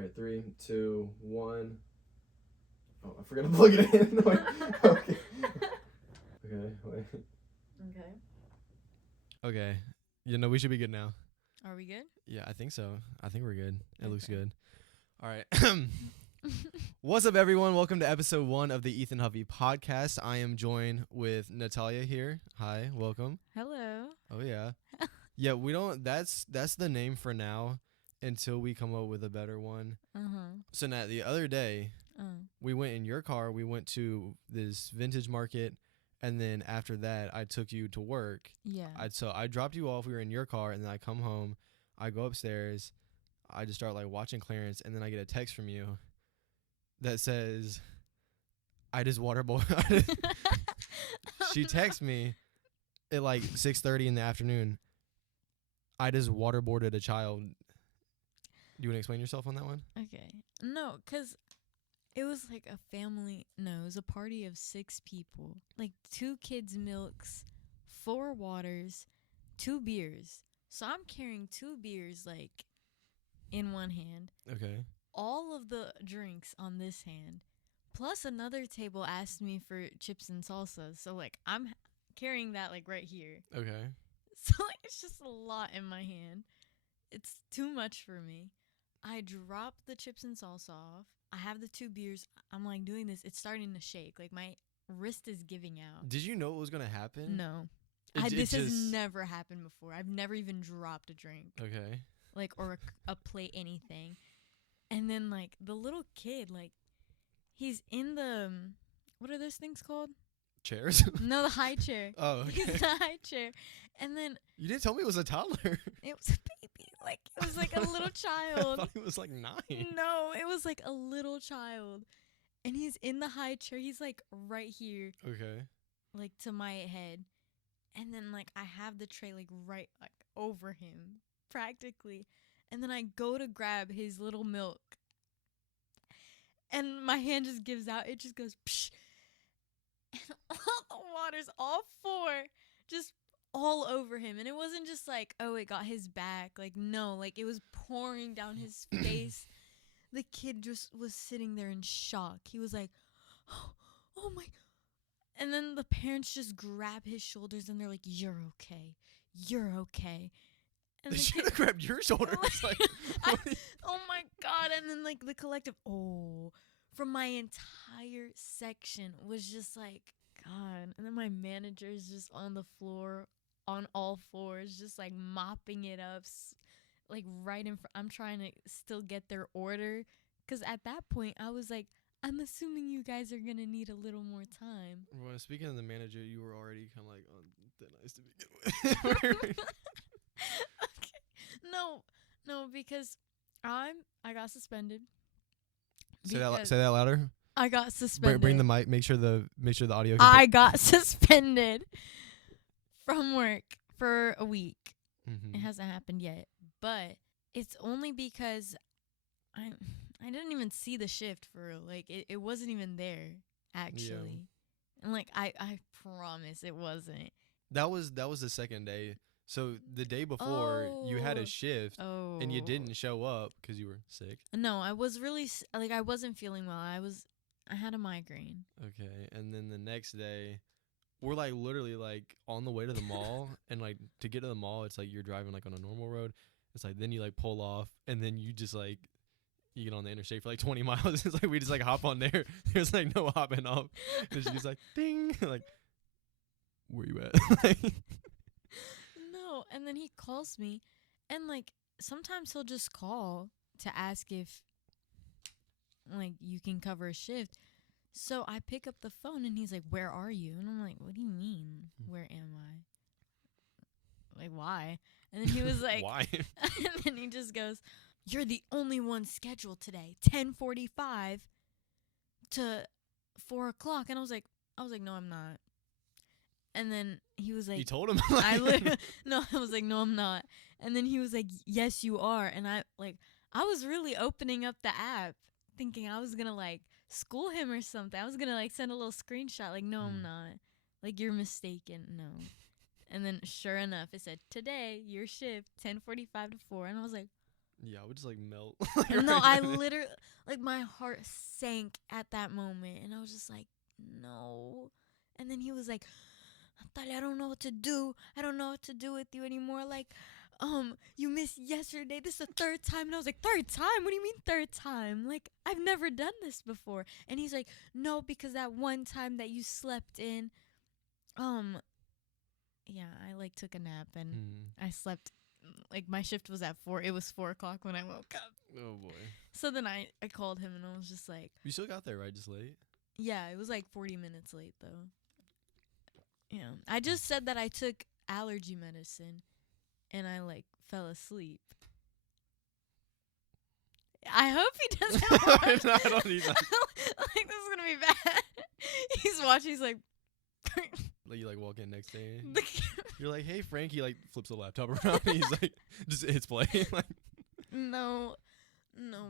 Alright, 3, 2, 1. Oh, I forgot to plug it in. Wait, okay. Okay, wait. Okay. Okay. We should be good now. Are we good? Yeah, I think so. I think we're good. It looks Okay. good. Alright. What's up, everyone? Welcome to episode 1 of the Ethan Huffy podcast. I am joined with Natalia here. Hi, welcome. Hello. Oh, yeah. Yeah, we don't, that's the name for now until we come up with a better one. So, Nat, the other day, we went in your car. We went to this vintage market, and then after that, I took you to work. Yeah. So I dropped you off. We were in your car, and then I come home. I go upstairs. I just start watching Clarence, and then I get a text from you that says, "I just waterboarded." She texts me at 6:30 in the afternoon. I just waterboarded a child. Do you want to explain yourself on that one? Okay. No, 'cause it was a family. No, it was a party of 6 people. 2 kids' milks, 4 waters, 2 beers. So I'm carrying 2 beers in one hand. Okay. All of the drinks on this hand. Plus another table asked me for chips and salsa. So I'm carrying that right here. Okay. So it's just a lot in my hand. It's too much for me. I drop the chips and salsa off. I have the 2 beers. I'm doing this. It's starting to shake. My wrist is giving out. Did you know it was going to happen? No. This has never happened before. I've never even dropped a drink. Okay. Or a plate, anything. And then the little kid, he's in the, what are those things called? Chairs? No, the high chair. Oh, okay. He's in the high chair. And then you didn't tell me it was a toddler. it was a baby. It was a little child. I thought it was 9. No, it was a little child. And he's in the high chair. He's right here. Okay. To my head. And then I have the tray right over him. Practically. And then I go to grab his little milk. And my hand just gives out. It just goes psh. And all the water's, all 4, just all over him. And it wasn't just oh, it got his back. No, it was pouring down his face. The kid just was sitting there in shock. He was oh my. And then the parents just grab his shoulders and they're like, "You're okay. You're okay." And they should have grabbed your shoulders. Oh my God. And then the collective, from my entire section was just God. And then my manager's just on the floor on all fours, just mopping it up, right in front. I'm trying to still get their order. 'Cause at that point I was I'm assuming you guys are going to need a little more time. Well, speaking of the manager, you were already kind of thin ice to begin with. Okay. No, because I got suspended. Say that louder. I got suspended. Bring the mic. Make sure the audio. I got suspended from work for a week. Mm-hmm. It hasn't happened yet, but it's only because I didn't even see the shift for real. It wasn't even there actually, and I promise it wasn't. That was the second day. So the day before you had a shift and you didn't show up because you were sick. No, I was really I wasn't feeling well. I had a migraine. Okay, and then the next day, we're literally on the way to the mall, and to get to the mall, it's you're driving on a normal road. It's then you pull off, and then you just you get on the interstate for 20 miles. It's we just hop on there. There's no hopping off. And she's ding, where you at? No, and then he calls me, and sometimes he'll just call to ask if you can cover a shift. So I pick up the phone and he's "Where are you?" And I'm "What do you mean? Where am I? Why?" And then he was "Why?" And then he just goes, "You're the only one scheduled today, 10:45 to 4 o'clock." And I was "No, I'm not." And then he was You told him? I was "No, I'm not." And then he was "Yes, you are." And I was really opening up the app thinking I was going to school him or something. I was going to send a little screenshot "No, I'm not. You're mistaken. No." And then sure enough, it said, "Today, your shift, 10:45 to 4." And I was Yeah, I would just like melt. No, I literally, like, my heart sank at that moment, and I was just like, no. And then he was like, Natalia, I don't know what to do. I don't know what to do with you anymore. Like, you missed yesterday. This is the third time. And I was like, third time? What do you mean third time? Like, I've never done this before. And he's like, no, because that one time that you slept in, yeah, I like took a nap and I slept. Like, my shift was at 4. It was 4 o'clock when I woke up. Oh boy. So then I called him and I was just like, You still got there, right? Just late. yeah, it was like 40 minutes late though. Yeah, I just said that I took allergy medicine and I like fell asleep. I hope he doesn't watch. No, I don't need that. Like, this is gonna be bad. He's watching. He's like, Like you like walk in next day. the You're like, hey Frank. He like flips the laptop around. And he's like, just hits play. Like, no,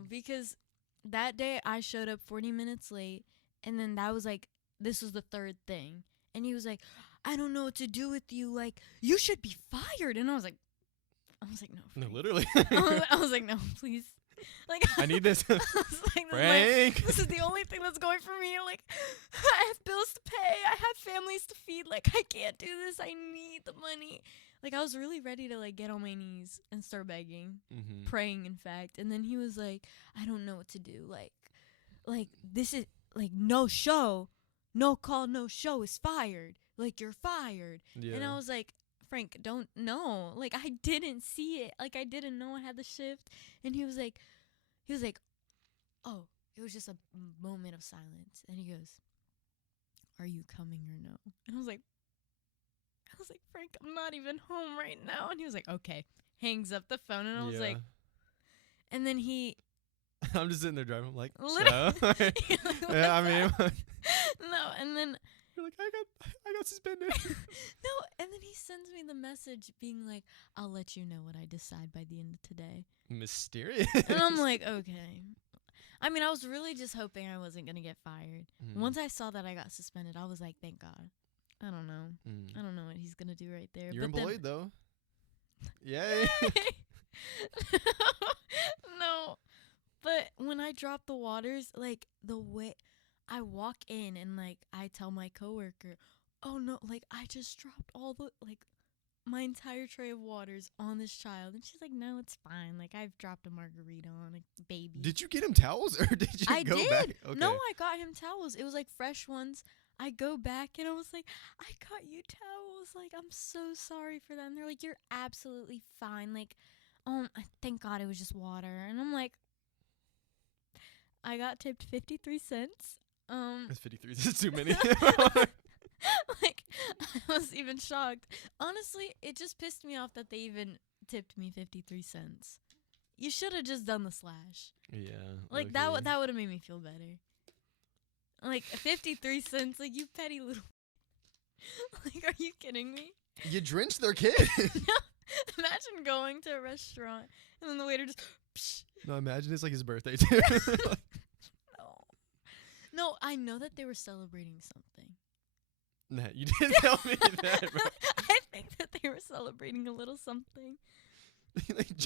because that day I showed up 40 minutes late, and then that was like, this was the third thing, and he was like, I don't know what to do with you. Like, you should be fired. And I was like, no. no, Frank. literally. I was like, no, please. Like, I need this. I was like, Frank. this is the only thing that's going for me. Like, I have bills to pay. I have families to feed. Like, I can't do this. I need the money. Like, I was really ready to, like, get on my knees and start begging. Mm-hmm. Praying, in fact. And then he was like, I don't know what to do. Like, this is, like, no show. No call, no show is fired. Like, you're fired. Yeah. And I was like, Frank, don't know. Like, I didn't see it. Like, I didn't know I had the shift. And he was like, oh, it was just a moment of silence. And he goes, are you coming or no? And I was like, Frank, I'm not even home right now. And he was like, okay. Hangs up the phone. And I was like, and then he, I'm just sitting there driving. I'm like, literally, so? Yeah, I mean, no, and then you're like, I got suspended. no, and then he sends me the message being like, I'll let you know what I decide by the end of today. Mysterious. And I'm like, okay. I mean, I was really just hoping I wasn't going to get fired. Once I saw that I got suspended, I was like, thank God. I don't know. I don't know what he's going to do right there. You're but employed, though. Yay. No. But when I drop the waters, like, the way I walk in and, like, I tell my coworker, oh, no, like, I just dropped all the, like, my entire tray of waters on this child. And she's like, no, it's fine. Like, I've dropped a margarita on a baby. Did you get him towels or did you I go did. back? Okay. No, I got him towels. It was, like, fresh ones. I go back and I was like, I got you towels. Like, I'm so sorry for that. And they're like, you're absolutely fine. Like, thank God it was just water. And I'm like, I got tipped 53 cents. That's 53. That's too many. Like, I was even shocked. Honestly, it just pissed me off that they even tipped me 53 cents. You should have just done the slash. Yeah. Like, okay. that would have made me feel better. Like, 53 cents, like, you petty little. Like, are you kidding me? You drenched their kid. Imagine going to a restaurant and then the waiter just. Psh. No, imagine it's like his birthday too. No, I know that they were celebrating something. Nah, you didn't tell me that, bro. I think that they were celebrating a little something.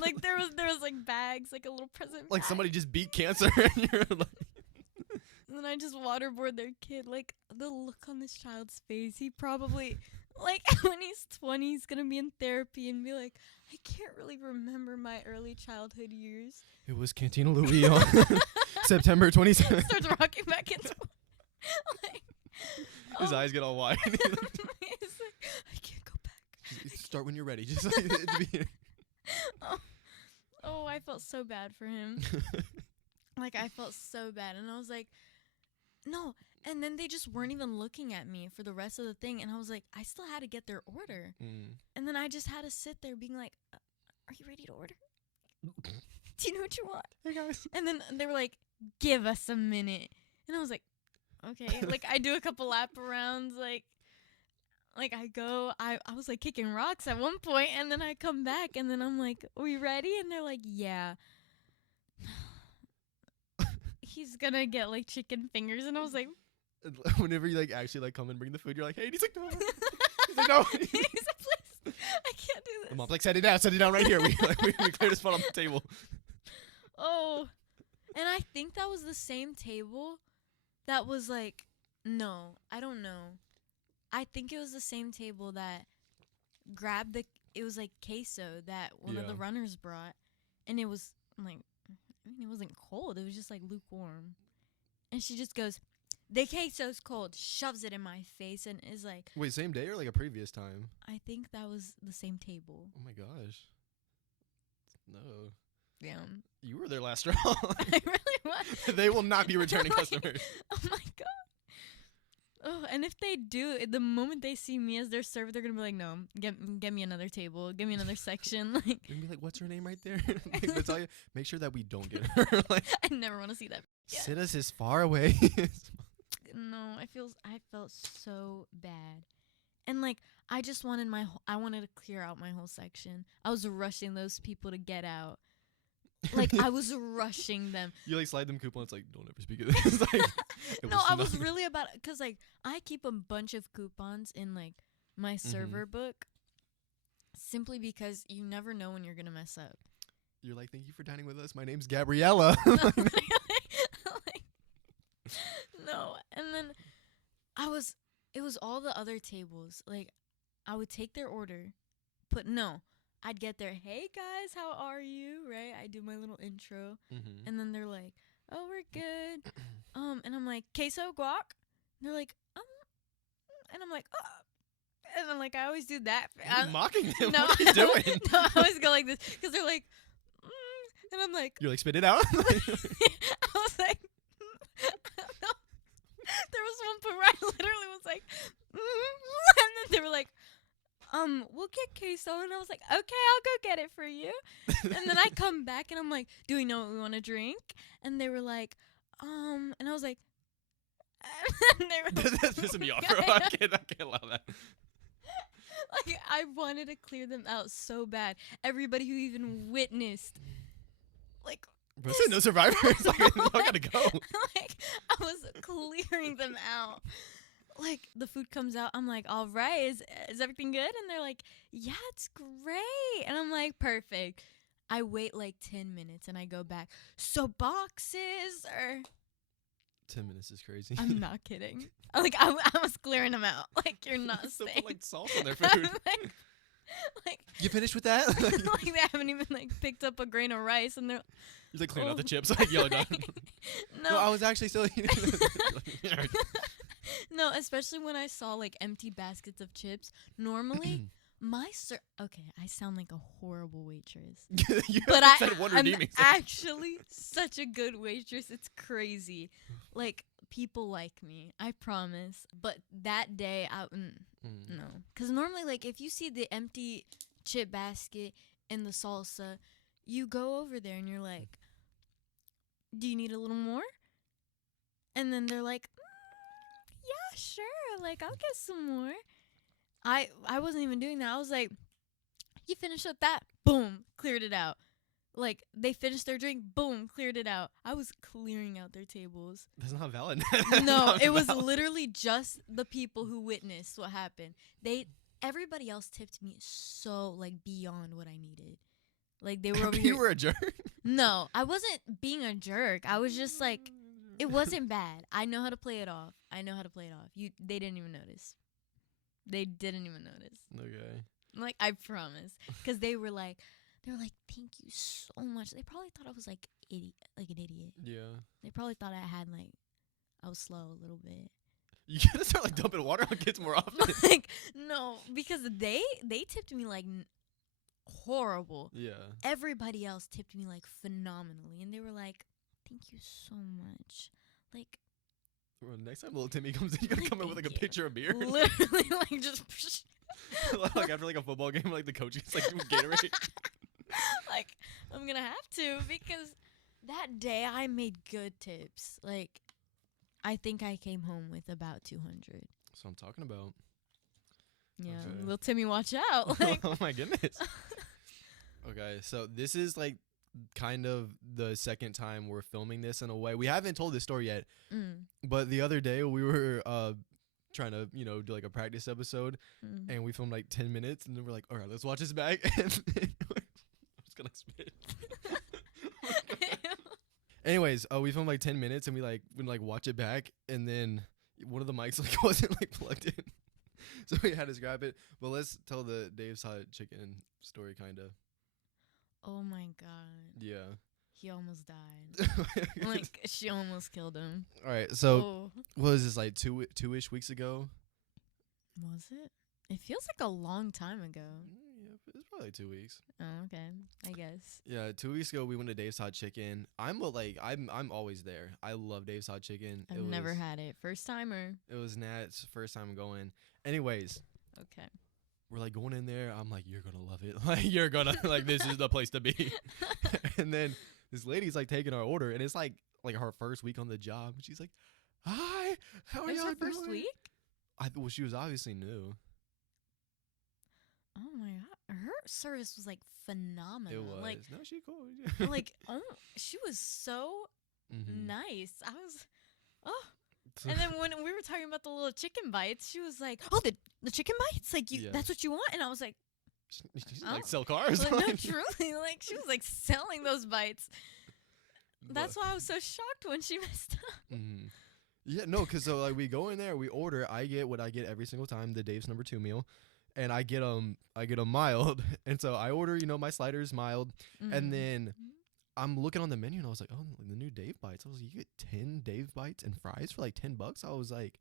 Like there was like bags, like a little present. Like bag. somebody just beat cancer and you're like. And then I just waterboard their kid. Like, the look on this child's face, he probably, like, when he's 20, he's gonna be in therapy and be like, I can't really remember my early childhood years. It was Cantina Louis on September 27th. Starts rocking back into like, His eyes get all wide. he's like, I can't go back. Start when you're ready. Just like at the beginning. Oh, I felt so bad for him. Like, I felt so bad. And I was like, no. And then they just weren't even looking at me for the rest of the thing. And I was like, I still had to get their order. And then I just had to sit there being like, are you ready to order? Do you know what you want? Hey, guys. And then they were like, give us a minute. And I was like, okay. Like, I do a couple lap arounds. Like I go, I was like kicking rocks at one point. And then I come back. And then I'm like, are we ready? And they're like, yeah. He's gonna get like chicken fingers. And I was like, whenever you like actually like come and bring the food, you're like, hey, and he's like, no. He's like, no. he's like, please, I can't do this. The mom's like, set it down right here. We cleared a spot on the table. Oh, and I think that was the same table that was like, no, I don't know. I think it was the same table that grabbed it was like queso that one of the Yeah. runners brought. And it was like, I mean, it wasn't cold. It was just like lukewarm. And she just goes, the queso's cold, shoves it in my face, and is like, Wait, same day or like a previous time? I think that was the same table. Oh my gosh. No. Yeah. You were their last straw. I really was. They will not be returning customers. Oh my god. Oh, and if they do, the moment they see me as their server, they're gonna be like, "No, get me another table, give me another section." Like, You're gonna be like, "What's her name right there?" Like, that's all you. Make sure that we don't get her. Like, I never want to see that. Yeah. sit us as far away. No, I felt so bad, and like I just wanted I wanted to clear out my whole section. I was rushing those people to get out. Like I was rushing them. You like slide them coupons. Like, don't ever speak of this. Like, No, I was really about it because like I keep a bunch of coupons in like my server book, simply because you never know when you're gonna mess up. You're like, thank you for dining with us. My name's Gabriella. Like, no, and then it was all the other tables. Like I would take their order, but no, I'd get there. Hey guys, how are you? Right? I do my little intro, and then they're like, "Oh, we're good." And I'm like, "Queso guac?" And they're like, and I'm like, "Oh." And I'm like, I always do that. You're mocking them. No, What are you doing? No, I always go like this because they're like, and I'm like, You're like, spit it out. I was like, there was one point where I literally was like, and then they were like, we'll get queso, and I was like, okay, I'll go get it for you. And then I come back and I'm like, do we know what we want to drink? And they were like, and I was like, and they were like, That's pissing me off, bro. I can't allow that. Like I wanted to clear them out so bad. Everybody who even witnessed, like, Bro, said no survivors. Like, I gotta go. like I was clearing them out. Like the food comes out, I'm like, all right, is everything good? And they're like, yeah, it's great. And I'm like, perfect. I wait like 10 minutes and I go back. So boxes or 10 minutes is crazy. I'm not kidding. Like I was clearing them out. Like you're not Still staying. put like salt on their food. like You finished with that? like they haven't even like picked up a grain of rice and they're You're like clearing out the chips. Like, yo, done. No, I was actually still eating. No, especially when I saw like empty baskets of chips. Normally, okay, I sound like a horrible waitress, You but haven't said one I'm redeeming thing. actually such a good waitress. It's crazy. Like people like me, I promise. But that day, no, because normally, like if you see the empty chip basket and the salsa, you go over there and you're like, "Do you need a little more?" And then they're like, yeah, sure. Like, I'll get some more. I wasn't even doing that. I was like, you finished with that? Boom. Cleared it out. Like, they finished their drink. Boom. Cleared it out. I was clearing out their tables. That's not valid. No, it was literally just the people who witnessed what happened. Everybody else tipped me so, like, beyond what I needed. Like, they were over here. You were a jerk? No, I wasn't being a jerk. I was just like, it wasn't bad. I know how to play it off. They didn't even notice. They didn't even notice. Okay. Like, I promise. Because they were like, thank you so much. They probably thought I was like an idiot. Yeah. They probably thought I was slow a little bit. You gotta start like dumping water on kids more often. Like, no, because they tipped me like horrible. Yeah. Everybody else tipped me like phenomenally. And they were like, thank you so much. Like, Well, next time little Timmy comes in, you gotta come in with like a pitcher of beer. literally, like, just Like after like a football game, like the coach gets like Gatorade. like, I'm gonna have to, because that day I made good tips. Like, I think I came home with about 200. That's what I'm talking about. Yeah, Okay. little Timmy, watch out. Like, Oh my goodness. Okay, so this is like kind of the second time we're filming this in a way. We haven't told this story yet, but the other day we were trying to, do like a practice episode, and we filmed like 10 minutes, and then we're like, all right, let's watch this back. And then I'm just gonna spit. Anyways, we filmed like 10 minutes and we like watch it back, and then one of the mics like wasn't like plugged in, so we had to scrap it. But let's tell the Dave's Hot Chicken story, kind of. Oh my god. Yeah. He almost died. Like, she almost killed him. All right. So Oh. what was this, like two-ish weeks ago? Was it? It feels like a long time ago. Yeah, it's probably 2 weeks. Oh, okay. I guess. Yeah, 2 weeks ago we went to Dave's Hot Chicken. I'm always there. I love Dave's Hot Chicken. I've never had it. First timer. It was Nat's first time going. Anyways, Okay. we're like going in there. I'm like, you're gonna love it. Like, you're gonna like, this is the place to be. And then this lady's like taking our order, and it's like her first week on the job. She's like, hi, how are It was y'all her first doing? week? Well, she was obviously new. Oh my god. Her service was like phenomenal. It was. Like, No, she cool. like, oh, she was so Mhm. nice. I was, oh. And then when we were talking about the little chicken bites, she was like, "Oh, the chicken bites? Like Yeah. that's what you want?" And I was like, She's Oh. like, sell cars. like, "No, Like, truly." Like, she was like selling those bites. That's why I was so shocked when she messed up. Mhm. Yeah, no, cause so like we go in there, we order. I get what I get every single time, the Dave's number 2 meal, and I get a mild. And so I order, my sliders mild, and Mhm. then I'm looking on the menu and I was like, oh, the new Dave bites. I was like, you get 10 Dave bites and fries for like $10. I was like,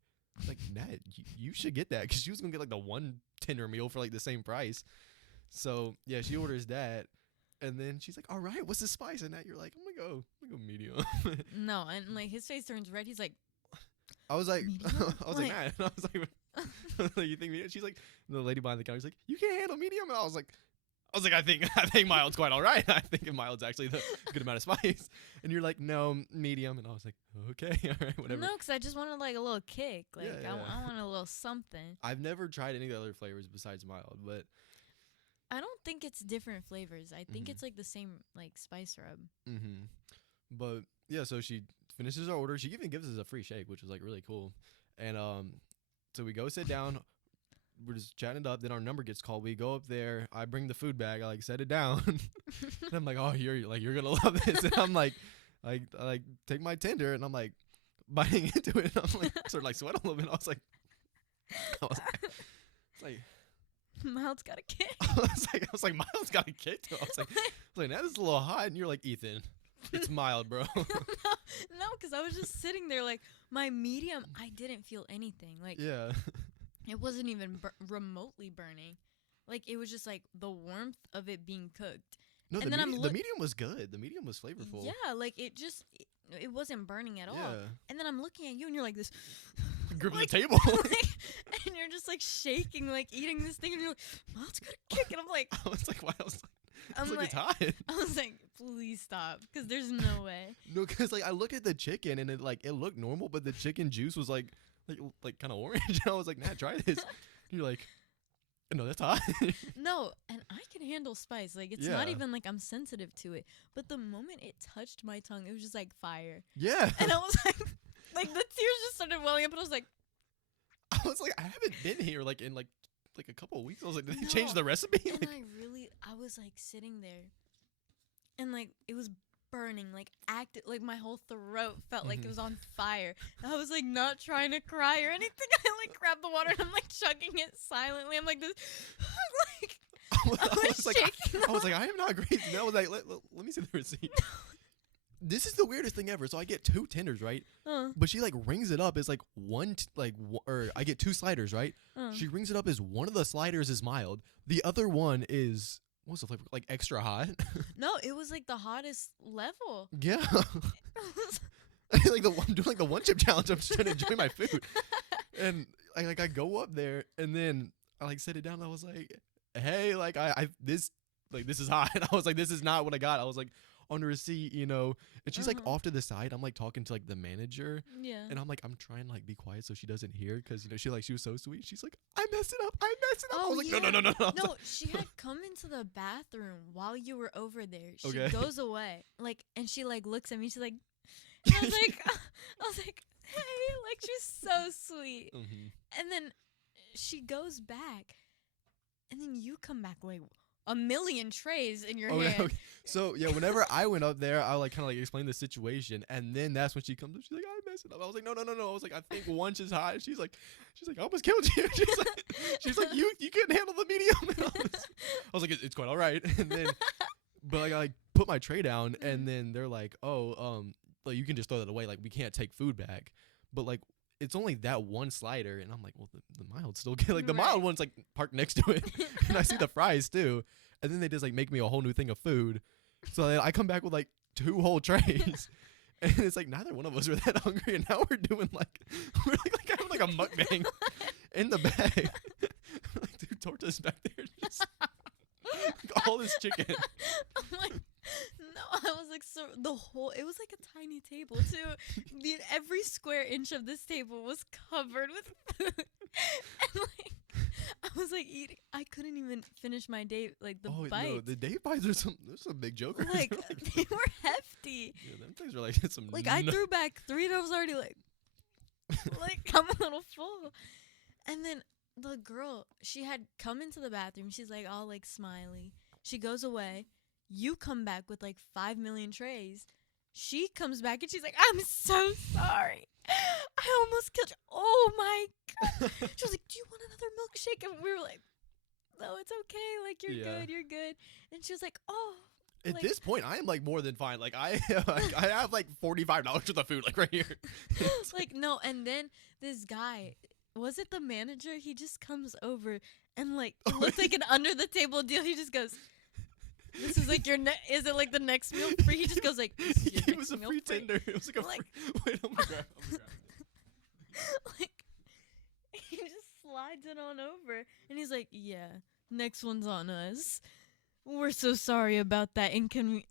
Nat, you should get that, because she was gonna get like the one tender meal for like the same price. So yeah, she orders that, and then she's like, all right, what's the spice? And Nat, you're like, I'm gonna go medium. No, and like his face turns red. He's like, I was like, Medium? I was like, Nat, and I was like, you think medium? She's like, the lady behind the counter's like, you can't handle medium, and I was like, I think mild's quite all right. I think mild's actually the good amount of spice. And you're like, no, medium. And I was like, okay, all right, whatever. no, because I just wanted like a little kick. Like, Yeah, I yeah. want a little something. I've never tried any of the other flavors besides mild, but I don't think it's different flavors. I think Mhm. it's like the same like spice rub. but yeah, so she finishes our order. She even gives us a free shake, which was like really cool. And so we go sit down. We're just chatting it up. Then our number gets called. We go up there. I bring the food bag. I like set it down. And I'm like, oh, you're gonna love this. And I'm like, I take my tender, and I'm like biting into it. And I'm like sort of like sweat a little bit. I was like, it's like Mild's got a kick. I was like, Miles got a kick to it. I was like, that is a little hot. And you're like, Ethan, it's mild, bro. No, because I was just sitting there like my medium. I didn't feel anything. Like Yeah. it wasn't even remotely burning. Like it was just like the warmth of it being cooked. No, And the, then I'm the medium was good. The medium was flavorful. Yeah, like it wasn't burning at all. Yeah. And then I'm looking at you and you're like this. Gripping like, the table. like, and you're just like shaking, like eating this thing, and you're like, Mild's got a kick. And I'm like, I was like, wow. I was I'm like, like, it's hot. I was like, please stop, because there's no way. No, because like I look at the chicken and it looked normal, but the chicken juice was like kind of orange. And I was like, Nat, try this. And you're like, no, that's hot. No, and I can handle spice. Like it's not Yeah. even like I'm sensitive to it. But the moment it touched my tongue, it was just like fire. Yeah. And I was like the tears just started welling up, and I was like, I was like, I haven't been here like in like a couple of weeks. I was like, did they No. change the recipe? and Like, I was like sitting there, and like it was burning, like like my whole throat felt like it was on fire. I was like not trying to cry or anything. I like grabbed the water and I'm like chugging it silently. I'm like this, like I was like, shaking. I was like, I am not crazy. And I was like, let me see the receipt. This is the weirdest thing ever. So I get 2 tenders, right? But she like rings it up as like or I get 2 sliders, right? She rings it up as one of the sliders is mild. The other one is, what's the flavor? Like extra hot. No, it was like the hottest level. Yeah. I'm doing like the 1 chip challenge. I'm just trying to enjoy my food. And I go up there and then I like set it down. And I was like, hey, like this is hot. And I was like, this is not what I got. I was like, on the receipt, and she's like off to the side. I'm like talking to like the manager, Yeah. and I'm like, I'm trying to like be quiet so she doesn't hear, because she was so sweet. She's like, I messed it up. I Oh, was like, yeah. no. I was No, like, she had come into the bathroom while you were over there. She Okay. goes away, like, and she like looks at me. She's like, and I was like, hey, like she's so sweet. Mhm. And then she goes back, and then you come back like, a million trays in your Okay, hand. okay. So yeah, whenever I went up there, I like kind of like explained the situation, and then that's when she comes up. She's like, "I messed it up." I was like, "No, no, no, no." I was like, "I think one's is high." She's like, "I almost killed you." She's like, "You couldn't handle the medium." And I was like, "It's quite all right." And then, but like I like put my tray down, and then they're like, "Oh, like you can just throw that away. Like we can't take food back." But like it's only that one slider, and I'm like, "Well, the mild still get like the mild Right. one's like parked next to it," and I see the fries too. And then they just like make me a whole new thing of food. So I come back with like 2 whole trays. And it's like neither one of us were that hungry, and now we're doing like like having like a mukbang in the bag. Like dude, tortas back there, just like, all this chicken. I'm like, no, I was like, so it was like a tiny table too. Every square inch of this table was covered with food. And like, I was like eating. I couldn't even finish my day, like the Oh bites. no, the day bites are some big jokers. Like, They're like, they were hefty. yeah, them things were like some. Like, I threw back 3 and I was already like I'm a little full. And then the girl, she had come into the bathroom. She's like all like smiley. She goes away. You come back with like 5 million trays. She comes back and she's like, "I'm so sorry. I almost killed you." Oh my God. She was like, "Do you want another milkshake?" And we were like, "No, it's okay. Like, you're Yeah. good. You're good." And she was like, "Oh." At Like- this point, I am like more than fine. Like I have like $45 worth of food like right here. It's Like, no. And then this guy, was it the manager? He just comes over and like, it looks like an under the table deal. He just goes, "This is like your is it like the next meal free?" He just goes like, "This is your it next was a meal free free." tender. It was like a Like- free. Wait, oh my god. Like, he just slides it on over and he's like, "Yeah, next one's on us. We're so sorry about that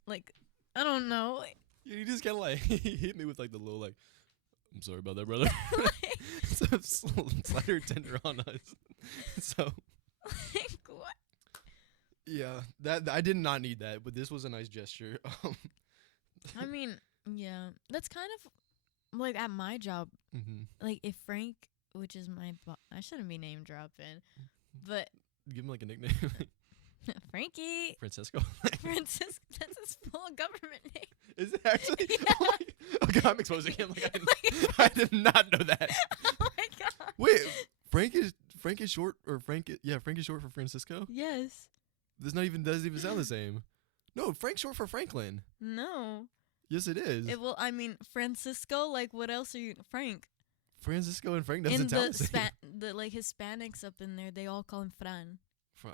like, I don't know." Like, Yeah, he just kind of like he hit me with like the little like, "I'm sorry about that, brother." So slider tender on us. So like what? yeah, that I did not need that, but this was a nice gesture. I mean, yeah, that's kind of like at my job. Mm-hmm. Like, if Frank, which is my I shouldn't be name dropping, but Give him like a nickname, Frankie. Francesco. Francis, that's his full government name. Is it actually? Yeah. Oh okay, I'm exposing him. Like I did not know that. Oh my God. Wait, Frank is short, or Frank is short for Francisco. Yes. This doesn't even sound the same. No, Frank's short for Franklin. No. Yes, it is. I mean, Francisco. Like, what else are you, Frank? Francisco and Frank In doesn't sound the the same. the like Hispanics up in there, they all call him Fran.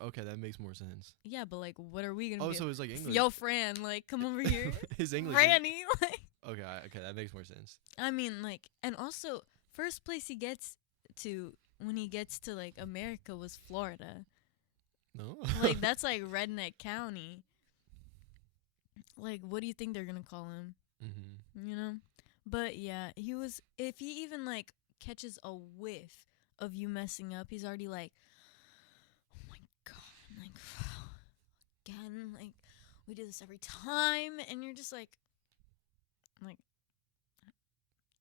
Okay, that makes more sense. Yeah, but like, what are we gonna Oh, be? so it's like English. Yo, Fran, like, come over here. His English. Franny, like. Okay, okay, that makes more sense. I mean, like, and also, first place he gets to when he gets to like America was Florida. No. Like, that's like redneck county. Like, what do you think they're gonna call him? Mm-hmm. You know? But yeah, if he even like catches a whiff of you messing up, he's already like, "Oh my God, like, again, like, we do this every time." And you're just like,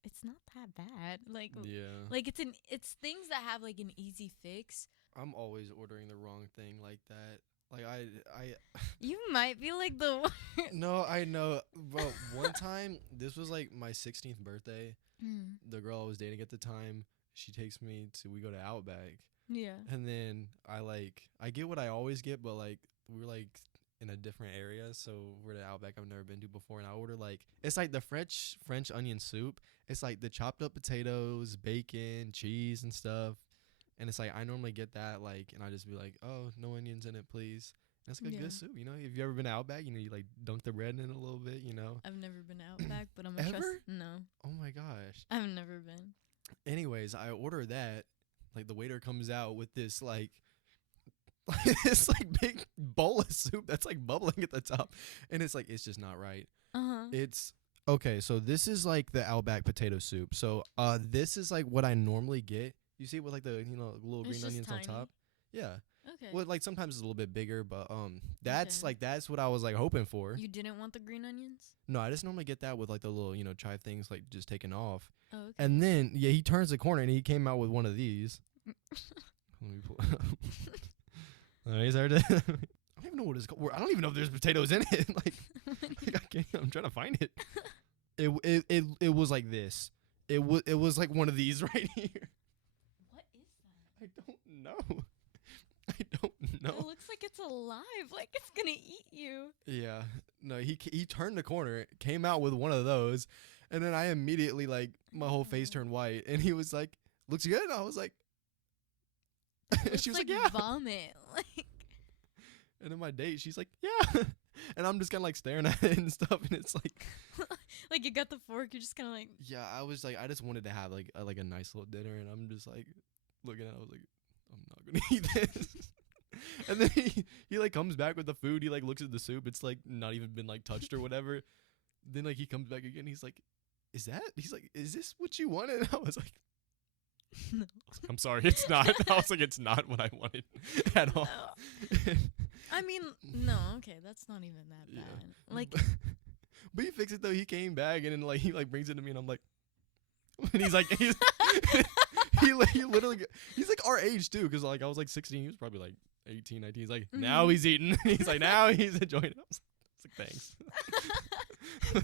it's not that bad. Like, Yeah. like it's things that have like an easy fix. I'm always ordering the wrong thing like that. Like I You might be like the worst. No, I know. But one time, this was like my 16th birthday. The girl I was dating at the time, she takes me we go to Outback. Yeah. And then I get what I always get, but like we're like in a different area, so we're at Outback I've never been to before, and I order like it's like the French onion soup. It's like the chopped up potatoes, bacon, cheese, and stuff. And it's like I normally get that like, and I just be like, "Oh, no onions in it, please." And it's like a Yeah. good soup, you know. If you ever been to Outback, you know, you like dunk the bread in it a little bit, you know. I've never been Outback, but I'm a trust. Ever? No, Oh my gosh. I've never been. Anyways, I order that. Like the waiter comes out with this like this like big bowl of soup that's like bubbling at the top, and it's like it's just not right. It's okay. So this is like the Outback potato soup. So this is like what I normally get. You see it with like the little It's green just onions tiny. on top. Yeah. Okay. Well, like sometimes it's a little bit bigger, but that's Okay. like that's what I was like hoping for. You didn't want the green onions? No, I just normally get that with like the little chive things like just taken off. Oh, okay. And then he turns the corner and he came out with one of these. Let me pull. Alright, sorry. I don't even know what it's called. I don't even know if there's potatoes in it. I'm trying to find it. It was like this. It was like one of these right here. What is that? I don't know. I don't know. It looks like it's alive, like it's gonna eat you. Yeah. No, he turned the corner, came out with one of those, and then I immediately, like, my whole face turned white, and he was like, "Looks good?" And I was like, she was like, "Yeah." Vomit. Like, and then my date, she's like, "Yeah." And I'm just kind of like staring at it and stuff, and it's like, like you got the fork, you're just kind of like. yeah, I was like, I just wanted to have like a nice little dinner, and I'm just like looking at it, I was like, I'm not gonna eat this. And then he like comes back with the food. He like looks at the soup. It's like not even been like touched or whatever. Then like he comes back again. He's like, "Is that?" He's like, "Is this what you wanted?" And I was like, No. "I'm sorry, it's not." I was like, "It's not what I wanted at all." I mean, no, okay, that's not even that Yeah. bad. Like, but he fixed it though. He came back and then like he like brings it to me and I'm like, and he's like, he literally, he's like our age too, because like I was like 16, he was probably like 18, 19. He's like, now he's eating. He's like, now he's enjoying it. I was like, thanks.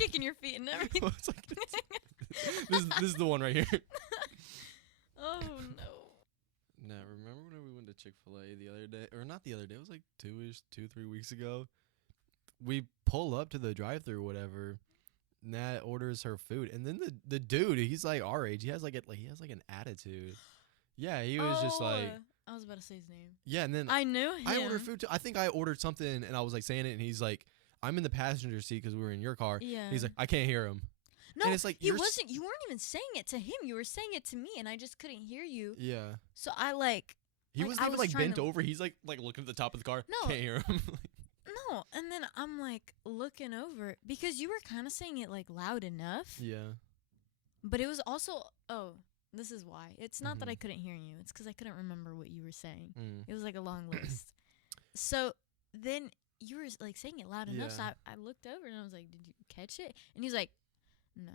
kicking your feet and everything. It's like, this is the one right here. Oh no. Now, remember when we went to Chick-fil-A the other day, or not the other day? It was like 3 weeks ago. We pull up to the drive-thru, or whatever. Nat orders her food, and then the dude, he's like our age. He has like an attitude. Yeah, he was just like. I was about to say his name. Yeah, and then I knew him. I ordered food too. I think I ordered something, and I was like saying it, and he's like, "I'm in the passenger seat because we were in your car." Yeah. He's like, "I can't hear him." No, and it's like, he wasn't. You weren't even saying it to him. You were saying it to me, and I just couldn't hear you. Yeah. So I like. He like, wasn't I even was like trying bent to- over. He's like looking at the top of the car. No. Can't hear him. No, and then I'm like looking over because you were kind of saying it like loud enough. Yeah. But it was also this is why. It's not that I Mhm. couldn't hear you. It's because I couldn't remember what you were saying. Mm. It was like a long list. So then you were like saying it loud enough. So Yeah. I looked over and I was like, "Did you catch it?" And he's like, "No."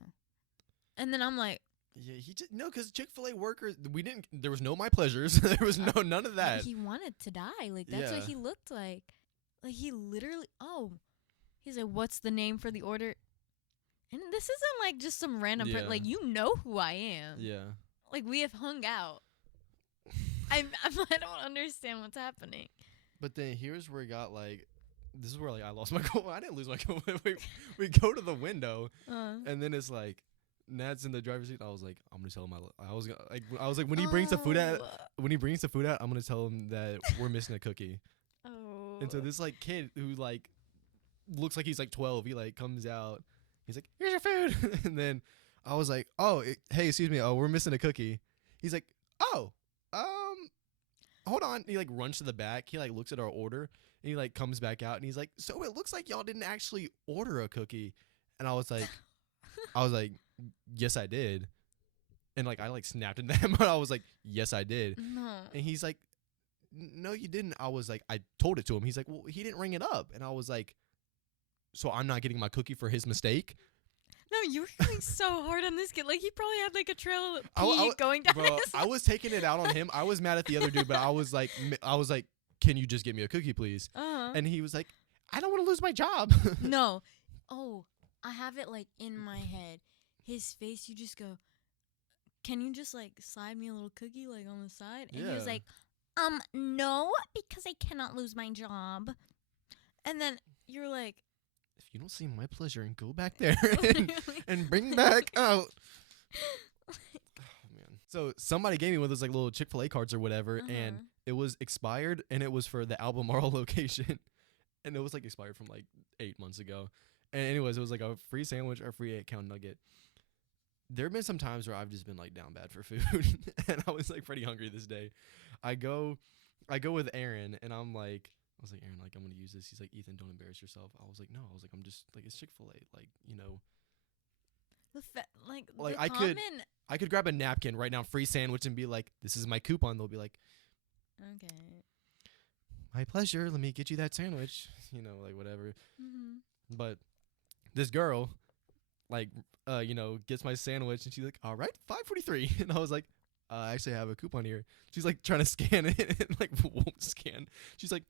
And then I'm like, Yeah, he just no, because Chick-fil-A workers, there was no my pleasures. There was none of that. he wanted to die. Like that's what Yeah. he looked like. Like he literally. He's like, "What's the name for the order?" And this isn't like just some random Yeah. like you know who I am. Yeah. Like we have hung out. I don't understand what's happening. But then here's where it got like, this is where like I lost my cool. I didn't lose my cool. we go to the window, and then it's like, Nat's in the driver's seat. I was like, I'm gonna tell him I was like when he brings the food out, I'm gonna tell him that we're missing a cookie. Oh. And so this like kid who like looks like he's like 12, he like comes out. He's like, "Here's your food." And then I was like, "Oh, hey, excuse me. Oh, we're missing a cookie." He's like, "Oh, hold on." He like runs to the back. He like looks at our order and he like comes back out and he's like, "So it looks like y'all didn't actually order a cookie." And I was like, "Yes, I did." And like I like snapped into him, but I was like, "Yes, I did." No. And he's like, "No, you didn't." I was like, I told it to him. He's like, "Well, he didn't ring it up." And I was like, "So I'm not getting my cookie for his mistake?" No, you were going so hard on this kid. Like he probably had like a trail of I pee going down Bro, his I was taking it out on him. I was mad at the other dude, but I was like, "Can you just get me a cookie, please?" And he was like, "I don't want to lose my job." No. Oh, I have it like in my head. His face, you just go, "Can you just like slide me a little cookie like on the side?" And he was Yeah. like, no, because I cannot lose my job. And then you're like, If you don't see my pleasure, and go back there and bring back out. Oh man. So somebody gave me one of those like little Chick-fil-A cards or whatever, and it was expired, and it was for the Albemarle location, and it was like expired from like 8 months ago. And anyways, it was like a free sandwich or a free 8-count nugget. There have been some times where I've just been like down bad for food, and I was like pretty hungry this day. I go with Aaron, and I was like, "Aaron, like I'm gonna use this." He's like, "Ethan, don't embarrass yourself." I was like, "No," I was like, "I'm just like, it's Chick-fil-A, like, you know." Like, the I could- common- I could grab a napkin, write down free sandwich, and be like, "This is my coupon." They'll be like, Okay. "My pleasure. Let me get you that sandwich." You know, like whatever. Mm-hmm. But this girl, like, gets my sandwich, and she's like, "All right, $5.43," and I was like, "I actually have a coupon here." She's like trying to scan it, and like won't scan. She's like,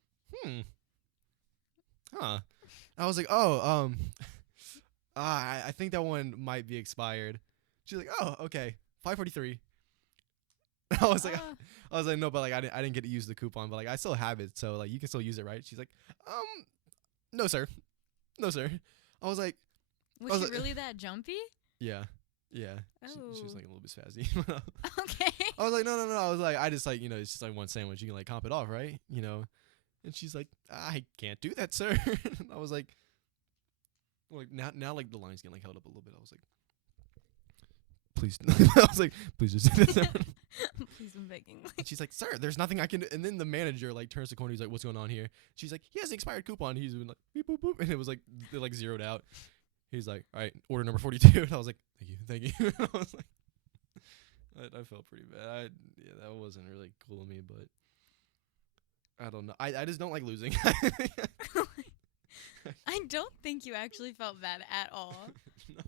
huh. I was like, oh, I think that one might be expired. She's like, oh, okay, 543. I was like, Uh, no, but like I didn't get to use the coupon, but like I still have it, so like you can still use it, right? She's like, no sir, no sir. I was like, was I was she like, really that jumpy? yeah, yeah. She was Oh. like a little bit spazzy. Okay. I was like, no, no, no. I was like, I just like, it's just like one sandwich. You can like comp it off, right? And she's like, I can't do that, sir. I was like now like the line's getting like held up a little bit. I was like, please. I was like, please just do this. Please, I'm begging. And she's like, sir, there's nothing I can do. And then the manager like turns the corner. He's like, what's going on here? She's like, he has an expired coupon. He's been like, beep, boop, boop. And it was like, they're like zeroed out. He's like, all right, order number 42. And I was like, thank you. And I was like, I felt pretty bad. Yeah, that wasn't really cool of me, but I don't know. I just don't like losing. I don't think you actually felt bad at all.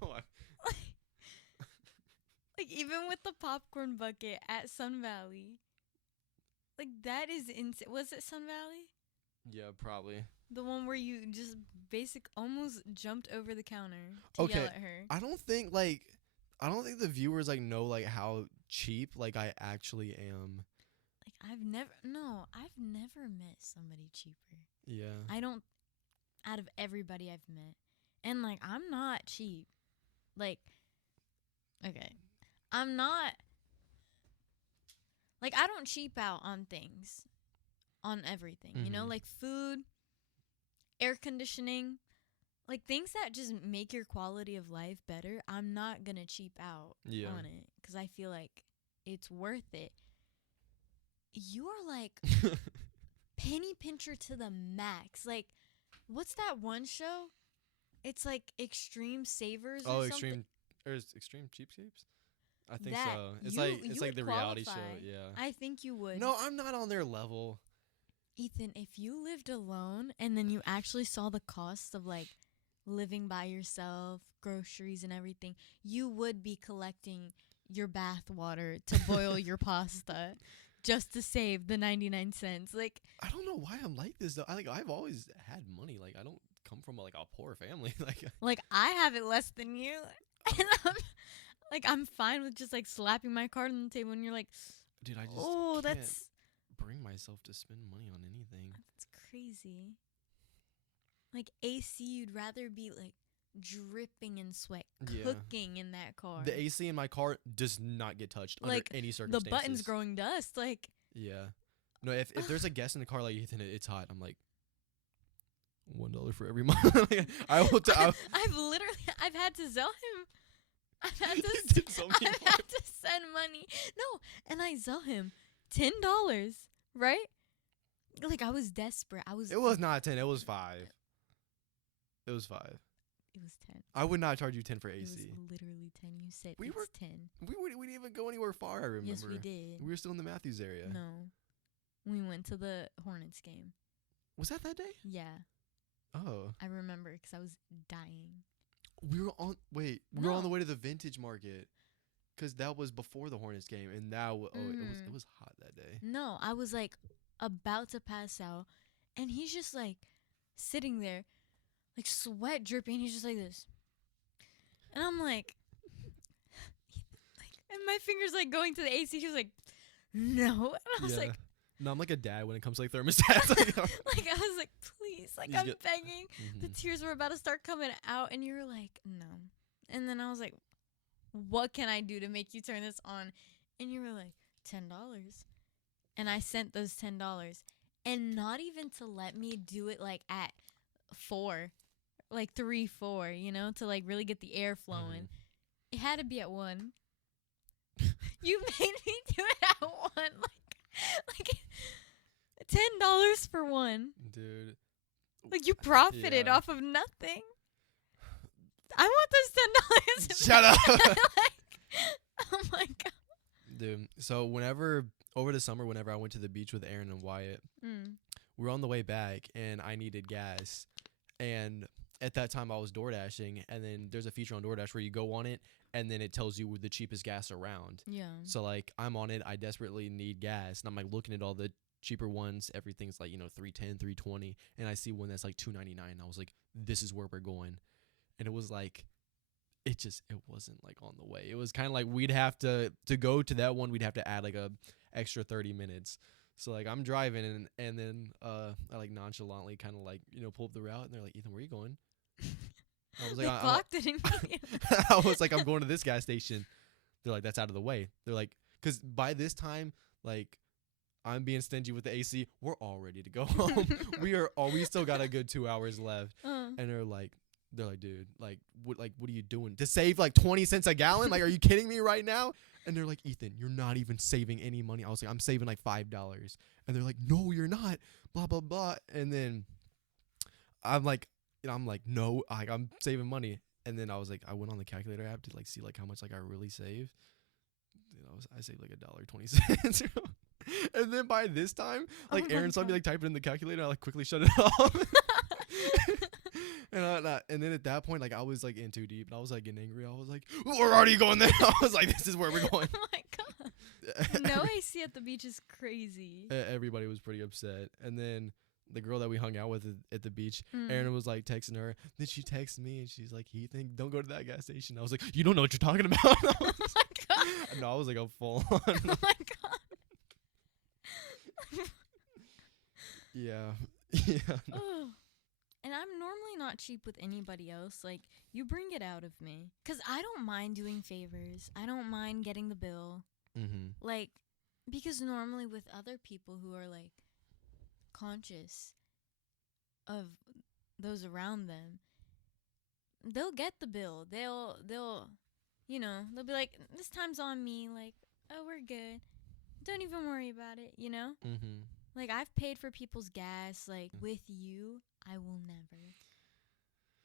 No, Like, even with the popcorn bucket at Sun Valley. Like, that is insane. Was it Sun Valley? yeah, probably. The one where you just almost jumped over the counter to Okay. yell at her. I don't think the viewers like know like how cheap like I actually am. Like, I've never met somebody cheaper. Yeah. I don't, out of everybody I've met. And, like, I'm not cheap. Like, okay. I'm not, like, I don't cheap out on things. On everything. You know, Mhm. like food, air conditioning. Like, things that just make your quality of life better. I'm not going to cheap out Yeah. on it. Because I feel like it's worth it. You are, like, penny pincher to the max. Like, what's that one show? It's like Extreme Savers or something. Extreme Cheapskates? I think That so. It's you- like you it's like would the reality show, qualify. yeah. I think you would. No, I'm not on their level. Ethan, if you lived alone and then you actually saw the cost of, like, living by yourself, groceries and everything, you would be collecting your bath water to boil your pasta just to save the 99 cents. Like, I don't know why I'm like this though. I've always had money. Like I don't come from like a poor family. like I have it less than you. And I'm fine with just, like, slapping my card on the table and you're like, dude, I just oh, can't that's bring myself to spend money on anything. crazy. Like, AC, you'd rather be, like, dripping in sweat, Yeah. cooking in that car. The AC in my car does not get touched Like, under any the circumstances. button's growing dust. Like, Yeah. No, if there's a guest in the car like Ethan, it's hot. I'm like $1 for every month. Like, I will. I've had to sell him. I've had You to did so many I've had to send money. No, and I sell him $10, right? Like, I was desperate. It was not 10. It was 5. It was 5. It was 10. I would not charge you 10 for It was AC. literally 10. You said We it's were 10. We didn't even go anywhere far. I remember. Yes, we did. We were still in the Matthews area. No. We went to the Hornets game. Was that day? Yeah, Oh, I remember because I was dying. we were on. Wait, we were on the No. way to the vintage market, cause that was before the Hornets game, and now it was hot that day. No, I was, like, about to pass out, and he's just, like, sitting there, like, sweat dripping. He's just like this, and I'm like, and my fingers, like, going to the AC. He was like, no, and I was like, no, I'm like a dad when it comes to like thermostats. Like, like, I was like, please, like, He's I'm get- begging. The Mhm. tears were about to start coming out, and you were like, no. And then I was like, what can I do to make you turn this on? And you were like, $10. And I sent those $10. And not even to let me do it, like, at 4, like 3, 4, you know, to, like, really get the air flowing. It had to be at 1. You made me do it at 1. Like $10 for one. Dude. Like, you profited Yeah. off of nothing. I want those $10. Shut up. Like, oh my god. Dude, so over the summer, whenever I went to the beach with Aaron and Wyatt, Mm. we were on the way back, and I needed gas. And at that time, I was door dashing, and then there's a feature on DoorDash where you go on it, and then it tells you the cheapest gas around. Yeah. So like I'm on it, I desperately need gas, and I'm like looking at all the cheaper ones, everything's like, 310, 320, and I see one that's like 299. I was like, this is where we're going. And it was like, it wasn't like on the way. It was kind of like we'd have to go to that one, we'd have to add like a extra 30 minutes. So like I'm driving and then I like nonchalantly kind of like, pull up the route, and they're like, Ethan, where are you going? I was like, They clocked it immediately. I was like, I'm going to this gas station. They're like, that's out of the way. They're like, because by this time, like, I'm being stingy with the AC. We're all ready to go home. We still got a good 2 hours left. And they're like, dude, like, what are you doing to save like 20 cents a gallon? Like, are you kidding me right now? And they're like, Ethan, you're not even saving any money. I was like, I'm saving like $5. And they're like, no, you're not. Blah blah blah. And then I'm like, no, I'm saving money. And then I was like, I went on the calculator app to like see like how much like I really saved. I saved like $1.20. And then by this time, like Aaron saw me like typing in the calculator, I like quickly shut it off. And then at that point, like I was like in too deep, and I was like getting angry. I was like, we're already going there. I was like, this is where we're going. Oh my god. No AC at the beach is crazy. Everybody was pretty upset. And then the girl that we hung out with at the beach, Aaron was like texting her. Then she texted me and she's like, Ethan, don't go to that gas station. I was like, you don't know what you're talking about. Oh my god. No, I was like, I'm full on. Oh my god. Yeah. Oh. And I'm normally not cheap with anybody else. Like, you bring it out of me. Because I don't mind doing favors. I don't mind getting the bill. Mm-hmm. Like, because normally with other people who are, like, conscious of those around them, they'll get the bill. They'll be like, this time's on me. Like, oh, we're good. Don't even worry about it, Mm-hmm. Like, I've paid for people's gas. Like, with you, I will never.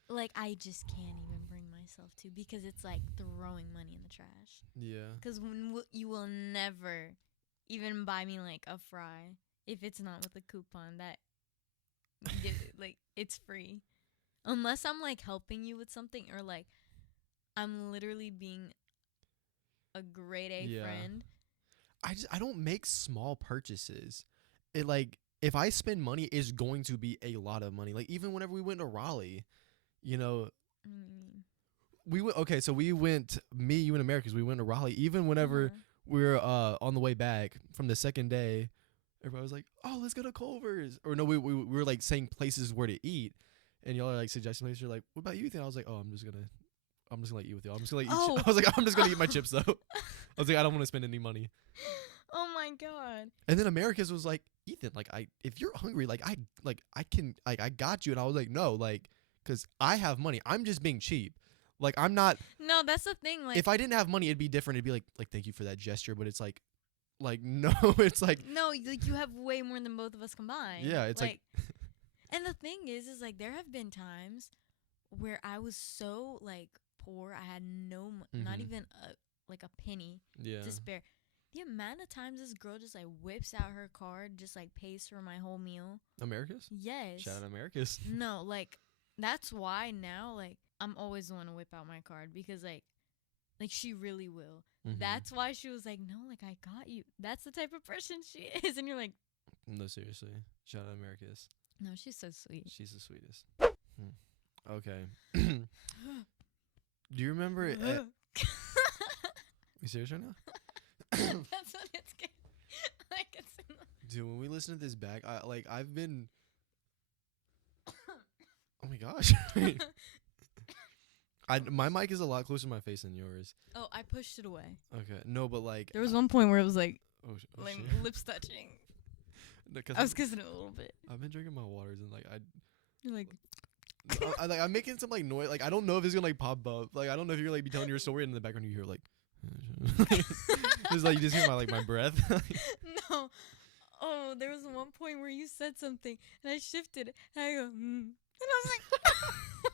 Like, I just can't even bring myself to, because it's like throwing money in the trash. Yeah. Because you will never even buy me, like, a fry if it's not with a coupon that, like, it's free. Unless I'm, like, helping you with something, or, like, I'm literally being a grade A friend. I don't make small purchases. It like, if I spend money, it's going to be a lot of money. Like, even whenever we went to Raleigh, we went. Okay, so we went. Me, you, and Americans. We went to Raleigh. Even whenever we were on the way back from the second day, everybody was like, "Oh, let's go to Culver's." Or no, we were like saying places where to eat, and y'all are like suggesting places. You're like, "What about you?" Then I was like, "Oh, I'm just gonna let you with you. I'm just gonna let you." I was like, "I'm just gonna eat my chips though." I was like, "I don't want to spend any money." Oh my god. And then Americas was like, Ethan, like, if you're hungry, like, I got you. And I was like, no, like, because I have money. I'm just being cheap. Like, I'm not. No, that's the thing. Like, if I didn't have money, it'd be different. It'd be like, thank you for that gesture. But it's like, no, it's like. No, like, you have way more than both of us combined. Yeah, it's like. And the thing is like, there have been times where I was so, like, poor. I had not even a penny to spare. The amount of times this girl just, like, whips out her card, just, like, pays for my whole meal. Americas? Yes. Shout out Americas. No, like, that's why now, like, I'm always the one to whip out my card, because, like she really will. Mm-hmm. That's why she was like, no, like, I got you. That's the type of person she is. And you're like, no, seriously. Shout out Americas. No, she's so sweet. She's the sweetest. Okay. Do you remember it? You serious right now? That's what it's getting. Like, it's dude, when we listen to this back, I've been. Oh my gosh. My mic is a lot closer to my face than yours. Oh, I pushed it away. Okay. No, but like. There was one point where it was like, like lips touching. No, I was kissing it a little bit. I've been drinking my waters and like You're like. I'm making some like noise. Like, I don't know if it's gonna like pop up. Like, I don't know if you're like be telling your story and in the background you hear like. Just like, you just hear my breath. No. Oh, there was one point where you said something and I shifted and I go, and I was like, what?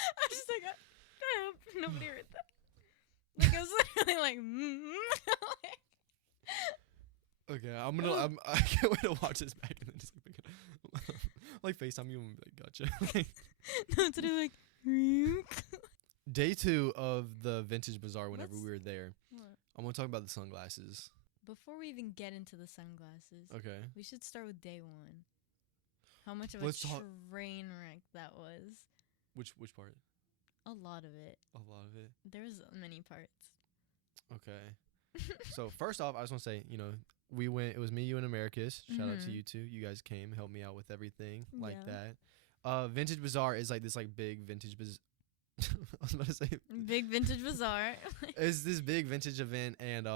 I was just like, I hope nobody heard that. Like, I was literally like, Okay, I can't wait to watch this back and then just like FaceTime you and be like, gotcha. No, it's like. Day 2 of the Vintage Bazaar, whenever we were there, What? I'm going to talk about the sunglasses. before we even get into the sunglasses, Okay. we should start with day one. How much of Let's a talk- train wreck that was. Which part? A lot of it. A lot of it. There's many parts. Okay. So first off, I just want to say, we went. It was me, you, and Americus. Shout out to Mhm. you two. You guys came, helped me out with everything like Yeah. that. Vintage Bazaar is like this like big vintage bazaar. I was about to say Big vintage bazaar. it's this big vintage event, and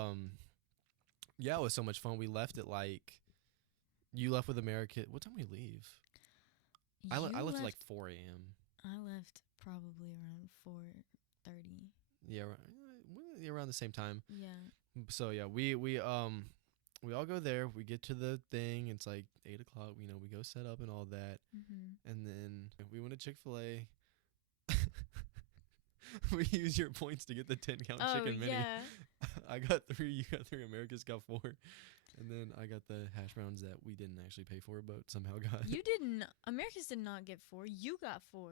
yeah, it was so much fun. We left at like, you left with America. What time we leave? I left at like 4 a.m. I left probably around 4:30. Yeah, around the same time. Yeah. So yeah, we all go there. We get to the thing. It's like 8:00. We go set up and all that, Mm-hmm. and then we went to Chick-fil-A. We use your points to get the 10-count Oh chicken mini. yeah. I got 3. You got 3. America's got 4, and then I got the hash browns that we didn't actually pay for, but somehow got. You didn't. Americans did not get 4. You got 4.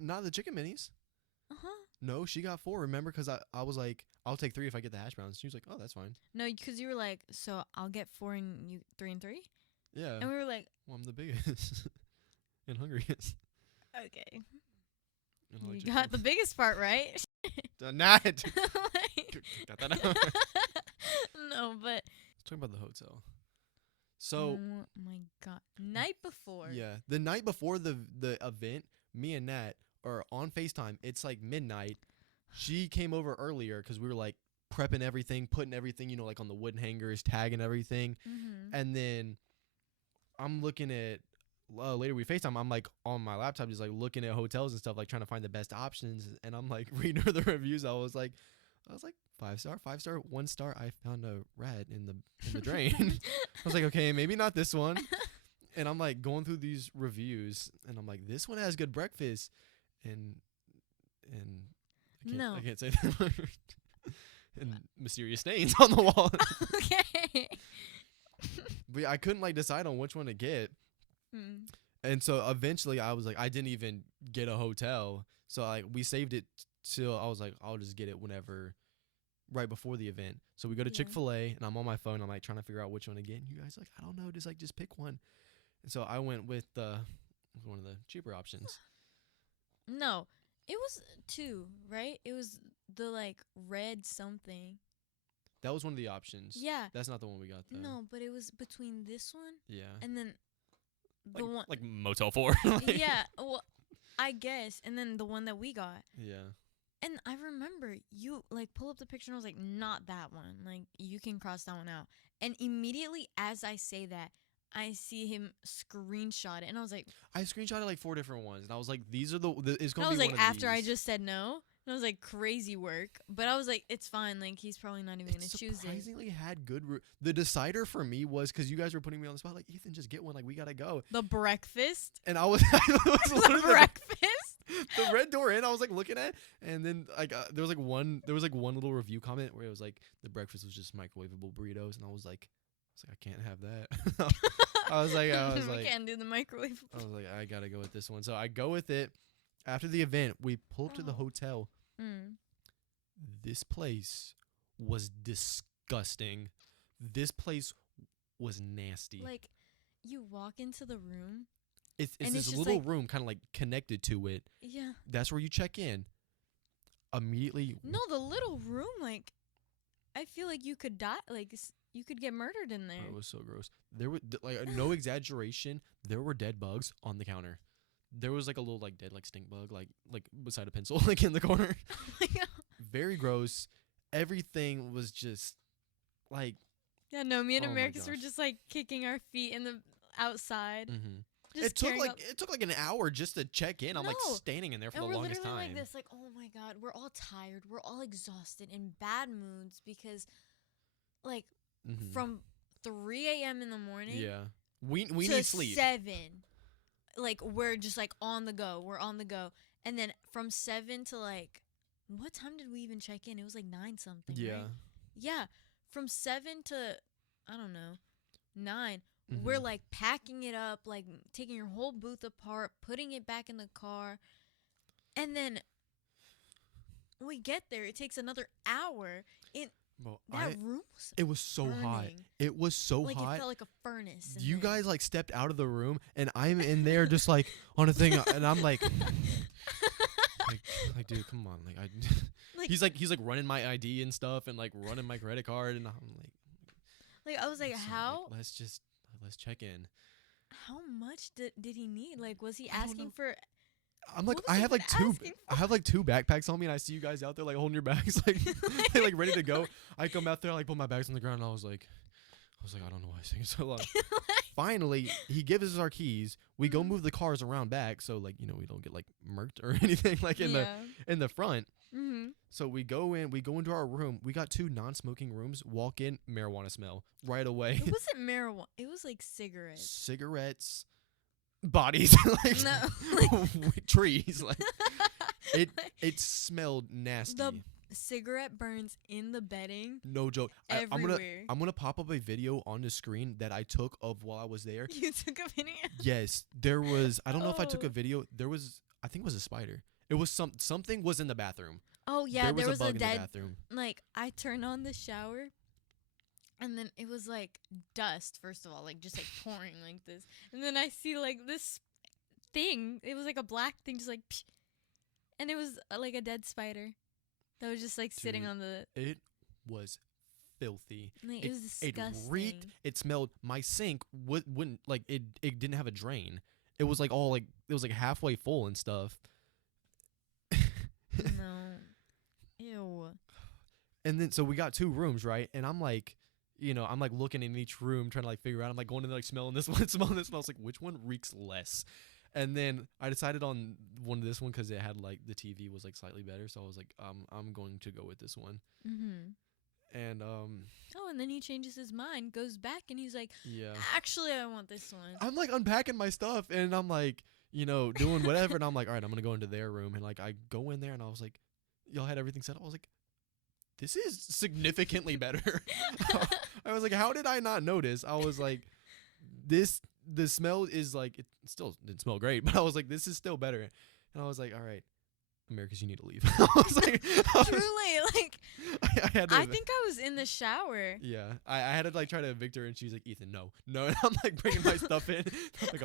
Not the chicken minis. Uh-huh. No, she got 4. Remember, because I was like, I'll take 3 if I get the hash browns. She was like, oh, that's fine. No, because you were like, so I'll get 4 and you 3 and 3, Yeah. and we were like, Well, I'm the biggest and hungriest. okay, And I like you got the biggest part right. Not. Like- Got that out. No, but Let's talk about the hotel. So oh my god, night before. yeah, the night before the event, me and Nat are on FaceTime. It's like midnight. She came over earlier because we were like prepping everything, putting everything, like on the wooden hangers, tagging everything, Mm-hmm. and then I'm looking at. Later we FaceTime. I'm like on my laptop, just like looking at hotels and stuff, like trying to find the best options. And I'm like reading her the reviews. I was like 5-star, 5-star, 1-star. I found a rat in the drain. I was like, okay, maybe not this one. And I'm like going through these reviews, and I'm like, this one has good breakfast, and No. I can't say that word. And mysterious stains on the wall. Okay. But I couldn't like decide on which one to get. Mm. And so eventually I was like, I didn't even get a hotel. So like we saved it till I was like, I'll just get it whenever, right before the event. So we go to Yeah. Chick-fil-A, and I'm on my phone. I'm like trying to figure out which one to get. And you guys like, I don't know, just pick one. And so I went with one of the cheaper options. No, it was 2, right? It was the like red something. That was one of the options. Yeah. That's not the one we got though. No, but it was between this one Yeah. and then the one. like Motel 4. Like- Yeah. Well, I guess, and then the one that we got. Yeah. And I remember you like pull up the picture and I was like, not that one. Like you can cross that one out. And immediately as I say that, I see him screenshot it, and I was like, I screenshotted like 4 different ones, and I was like, these are it's and gonna I be was one like, of after I these. just said no, and I was like, crazy work. But I was like, it's fine. Like he's probably not even It gonna choose it. surprisingly had good. The decider for me was because you guys were putting me on the spot. Like, Ethan, just get one. Like, we gotta go. The breakfast. And I was, I was The literally breakfast. the red door in. I was like looking at, and then like there was like one little review comment where it was like the breakfast was just microwavable burritos, and I was like, I can't have that. I was We like, can't do the microwave. I was like, I gotta go with this one. So I go with it. After the event, we pull up to the Oh. hotel. Mm. This place was disgusting. This place was nasty. Like, you walk into the room. It's and it's this just little like- room kind of like connected to it. Yeah. That's where you check in. Immediately. No, the little room. Like, I feel like you could die. Like, you could get murdered in there. Oh, it was so gross. There were like no exaggeration. There were dead bugs on the counter. There was like a little like dead like stink bug like beside a pencil like in the corner. Oh my God. Very gross. Everything was just like. Yeah, no, me and Oh my Americans were gosh. just like kicking our feet in the outside. Mm-hmm. Just It took carrying like up- an hour just to check in. I'm like No. standing in there for and the we're longest literally time. like this, like, oh my God, we're all tired, we're all exhausted, in bad moods because, like, Mhm. from 3 a.m. in the morning Yeah. We to need sleep. 7, like, we're just like on the go. We're on the go, and then from 7 to like, what time did we even check in? It was like 9 something. Yeah. Right? Yeah. From 7 to, I don't know, 9. We're Mhm. like packing it up, like taking your whole booth apart, putting it back in the car. And then we get there. It takes another hour. Bro, That room was it was so hot. burning. It was so Like hot. it felt like a furnace. in You there. guys like stepped out of the room, and I'm in there just like on a thing, and I'm like, like, dude, come on, like Like- he's like running my ID and stuff, and like running my credit card, and I'm like, I was like, "So, how let's check in. how much did he need? Like, was he I don't asking know. for? I'm like, What was I he have like even two, asking I have like two backpacks on me, and I see you guys out there like holding your bags, like like ready to go. I come out there, like put my bags on the ground, and I was like, I don't know why it's taking so long. Finally, he gives us our keys. We go Mhm. move the cars around back, so like we don't get like murked or anything like in the front. Mm-hmm. So we go into our room. We got two non-smoking rooms. Walk in, marijuana smell right away. It wasn't marijuana. It was like cigarettes. Cigarettes, bodies, like No, trees. Like it smelled nasty. The cigarette burns in the bedding No joke. I'm everywhere. gonna pop up a video on the screen that I took of while I was there. You took a video. Yes, there was. I don't know if I took Oh. a video. There was. I think it was a spider. It was something was in the bathroom. Oh yeah, there was a bug a in the dead. bathroom. Like I turned on the shower, and then it was like dust. First of all, like just like pouring like this, and then I see like this thing. It was like a black thing, just like, psh, and it was like a dead spider that was just like sitting Dude, on the. It was filthy. Like, it was It disgusting. reeked. It smelled. My sink wouldn't like it. It didn't have a drain. It was like all like it was like halfway full and stuff. No. Ew. And then so we got two rooms, right? And I'm like, I'm like looking in each room trying to like figure out. I'm like going in there like smelling this one, smelling this one. I was like, which one reeks less? And then I decided on this one because it had like the TV was like slightly better. So I was like, I'm going to go with this one. Mm-hmm. And Oh, and then he changes his mind, goes back, and he's like, yeah, actually, I want this one. I'm like unpacking my stuff, and I'm like, doing whatever, and I'm like, all right, I'm gonna go into their room, and like I go in there, and I was like, y'all had everything set up. I was like, this is significantly better. I was like, how did I not notice? I was like, the smell is like it still didn't smell great, but I was like, this is still better, and I was like, all right, Americus, you need to leave. I was like, Truly, like, I had to, I think I was in the shower. yeah, I had to like try to evict her, and she's like, Ethan, no, and I'm like bringing my stuff in. I'm like,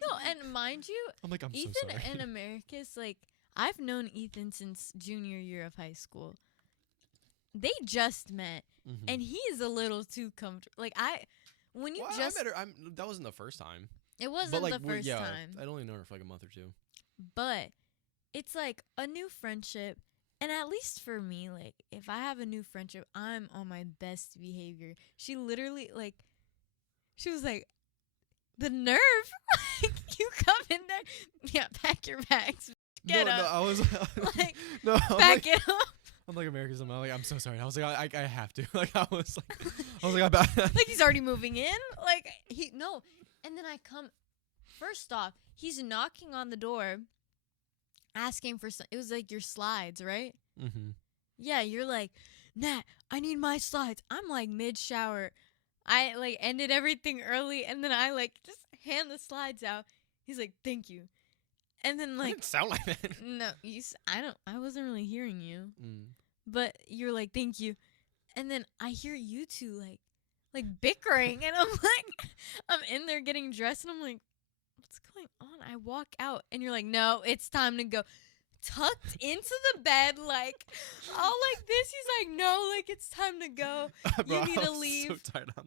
No, and mind you, I'm so Ethan sorry. and Americus, like, I've known Ethan since junior year of high school. They just met, Mhm. and he is a little too comfortable. Like, when you Well, just, I met her. That wasn't the first time. it wasn't But like, the first time, I'd only known her for like a month or two. but it's like a new friendship. And at least for me, like, if I have a new friendship, I'm on my best behavior. She literally, like, she was like, the nerve. Like, you come in there. Yeah, pack your bags. Get no, up. I was Like, no, I'm back like, it up. I'm like America's. I'm so sorry. I was like, I have to. Like, I was like, I bet. Like, he's already moving in. Like, no. And then I come, first off, he's knocking on the door, asking for some, it was like your slides, right? Mm-hmm. Yeah, you're like, Nat, I need my slides. I'm like mid-shower. I like ended everything early, and then I like just hand the slides out. He's like, thank you. And then It like, didn't sound like that. no, I wasn't really hearing you. Mm. But you're like, thank you. And then I hear you two like bickering, and I'm like, I'm in there getting dressed, and I'm like, what's going on? I walk out, and you're like, no, it's time to go. Tucked into the bed, like, all like this. He's like, no, like, it's time to go. Bro, need I to was leave. So tired. I'm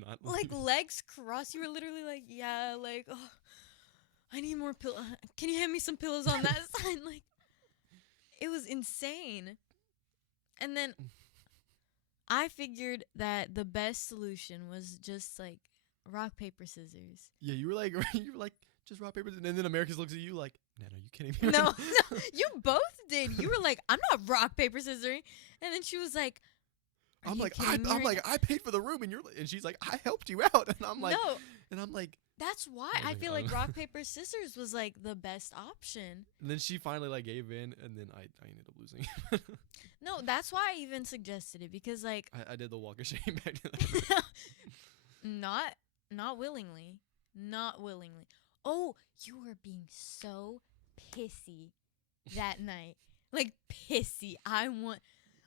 not. Like, leaving. legs crossed. You were literally like, yeah, like, oh, I need more pillow. Can you hand me some pillows on that side? Like, it was insane. And then I figured that the best solution was just like rock, paper, scissors. Yeah, you were like, just rock paper, and then Americus looks at you like, Nat, are you kidding me? No, no, you both did. You were like, I'm not rock, paper, scissors. And then she was like, I'm you like, kidding me I'm right like, I paid for the room, and she's like, I helped you out, and I'm like, no, and I'm like, that's why I was I like, feel like rock, paper, scissors was like the best option. and then she finally like gave in, and then I ended up losing. No, that's why I even suggested it, because like I did the walk of shame back to that. not willingly. Not willingly. Oh, you were being so pissy that night. Like pissy.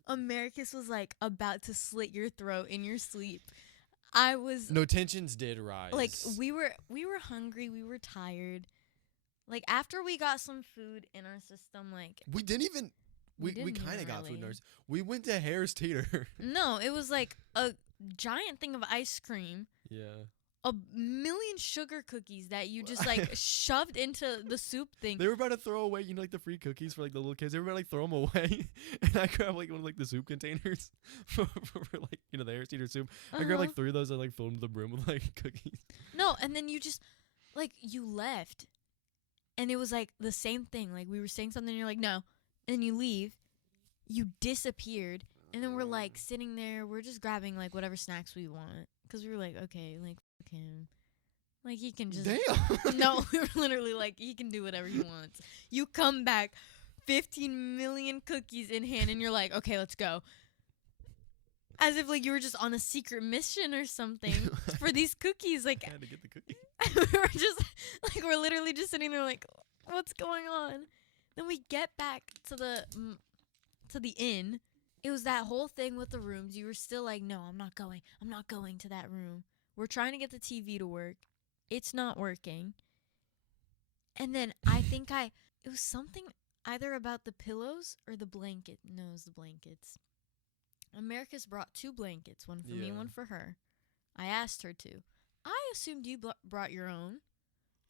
Americus was like about to slit your throat in your sleep. I was No, tensions did rise. like, we were hungry, we were tired. Like, after we got some food in our system, like, we didn't even. We didn't kind of even got food in really. ours. We went to Harris Teeter. No, it was like a giant thing of ice cream, Yeah. a million sugar cookies that you just like shoved into the soup thing. They were about to throw away, like the free cookies for like the little kids. They were about to like throw them away, and I grabbed like one of like the soup containers for like the Harris Teeter soup. I grabbed like 3 of those and like filled them to the brim with like cookies. No, and then you just like you left, and it was like the same thing. Like, we were saying something, and you're like, no, and you leave, you disappeared, and then we're like sitting there, we're just grabbing like whatever snacks we want, because we were like, okay, like, fuck him, like, he can just Damn. no, we were literally like, he can do whatever he wants. You come back 15 million cookies in hand, and you're like, okay, let's go, as if like you were just on a secret mission or something for these cookies. Like, I had to get the cookie. we were just like, we're literally just sitting there like, what's going on? Then we get back to the inn. It was that whole thing with the rooms. You were still like, no, I'm not going to that room. We're trying to get the TV to work. It's not working. And then I think it was something either about the pillows or the blanket. No, it was the blankets. Americus brought 2 blankets, one for me, one for her. I asked her to. I assumed you brought your own.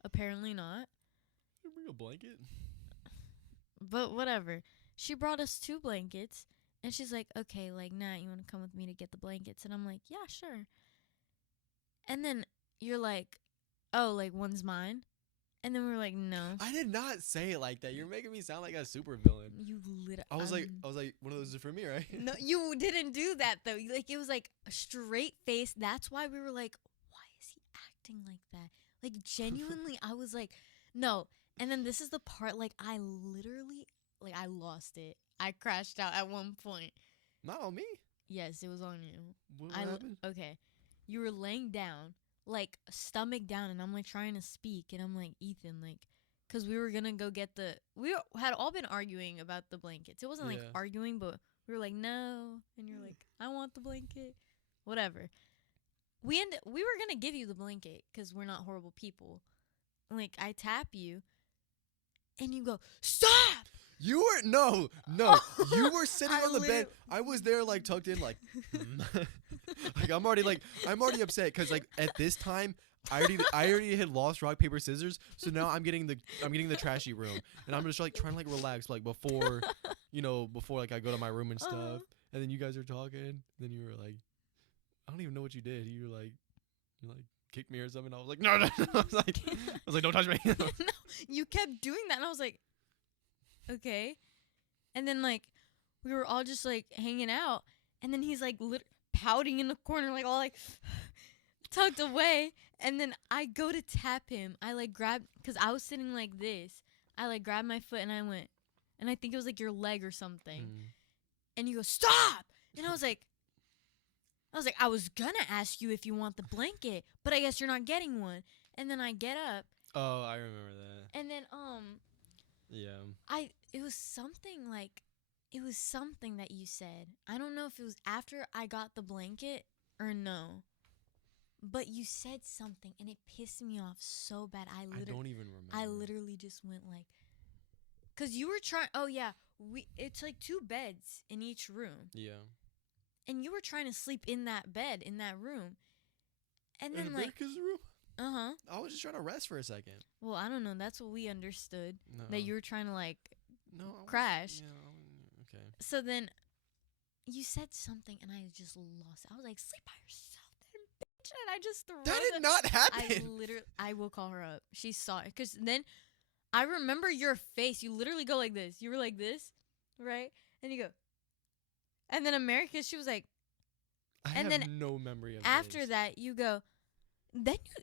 Apparently not. Did you bring a blanket? But whatever. She brought us 2 blankets, and she's like, okay, like, Nat, you want to come with me to get the blankets? And I'm like, yeah, sure. And then you're like, oh, like, one's mine? And then we were like, no. I did not say it like that. You're making me sound like a super villain. You literally. I was like, one of those is for me, right? No, you didn't do that, though. Like, it was like a straight face. That's why we were like, why is he acting like that? Like, genuinely, I was like, no. And then this is the part, like, I literally, like, I lost it. I crashed out at one point. Not on me. Yes, it was on you. What happened? Okay. You were laying down, like, stomach down, and I'm, like, trying to speak, and I'm like, Ethan, like, because we were going to go get we had all been arguing about the blankets. It wasn't, like, arguing, but we were like, no, and you're like, I want the blanket. Whatewe we were going to give you the blanket, because we're not horrible people. Like, I tap you, and you go, stop! You were no. You were sitting on the bed. I was there like tucked in like like I'm already upset because like at this time I already had lost rock paper scissors, so now I'm getting the trashy room, and I'm just like trying to like relax like before like I go to my room and stuff. And then you guys are talking, then you were like, I don't even know what you did. You were like kicked me or something. I was like, no. I was like, don't touch me. No, you kept doing that, and I was like, okay. And then like we were all just like hanging out, and then he's like pouting in the corner, like all like tucked away. And then I go to tap him. I like grab, because I was sitting like this. I like grabbed my foot and I went, and I think it was like your leg or something. And you go, stop! And I was like, I was gonna ask you if you want the blanket, but I guess you're not getting one. And then I get up. Oh, I remember that. And then yeah. It was something that you said. I don't know if it was after I got the blanket or no. But you said something and it pissed me off so bad. I don't even remember. I literally just went like, cuz you were trying, oh yeah, it's like 2 beds in each room. Yeah. And you were trying to sleep in that bed in that room. And then in like America's room? Uh-huh. I was just trying to rest for a second. Well, I don't know. That's what we understood. No. That you were trying to like crash. Okay. So then you said something and I just lost it. I was like, sleep by yourself then, bitch. And I just threw That did not happen. I will call her up. She saw it. Because then I remember your face. You literally go like this. You were like this, right? And you go. And then America, she was like. I have no memory of after this. that, you go. Then you.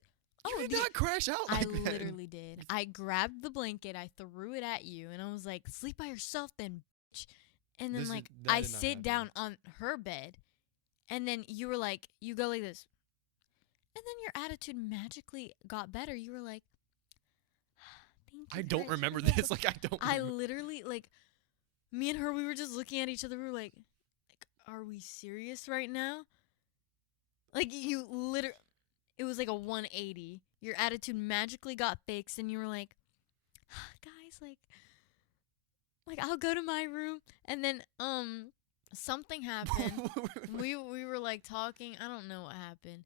You did not crash out like that. I literally did. I grabbed the blanket, I threw it at you, and I was like, sleep by yourself then, bitch. And then, I sit down on her bed, and then you were like, you go like this. And then your attitude magically got better. You were like, thank you. I don't remember this. Like, I don't I remember. literally, like, me and her, we were just looking at each other. We were like, are we serious right now? Like, you literally, it was like a 180. Your attitude magically got fixed, and you were like, guys, like I'll go to my room, and then something happened. we were like talking. I don't know what happened.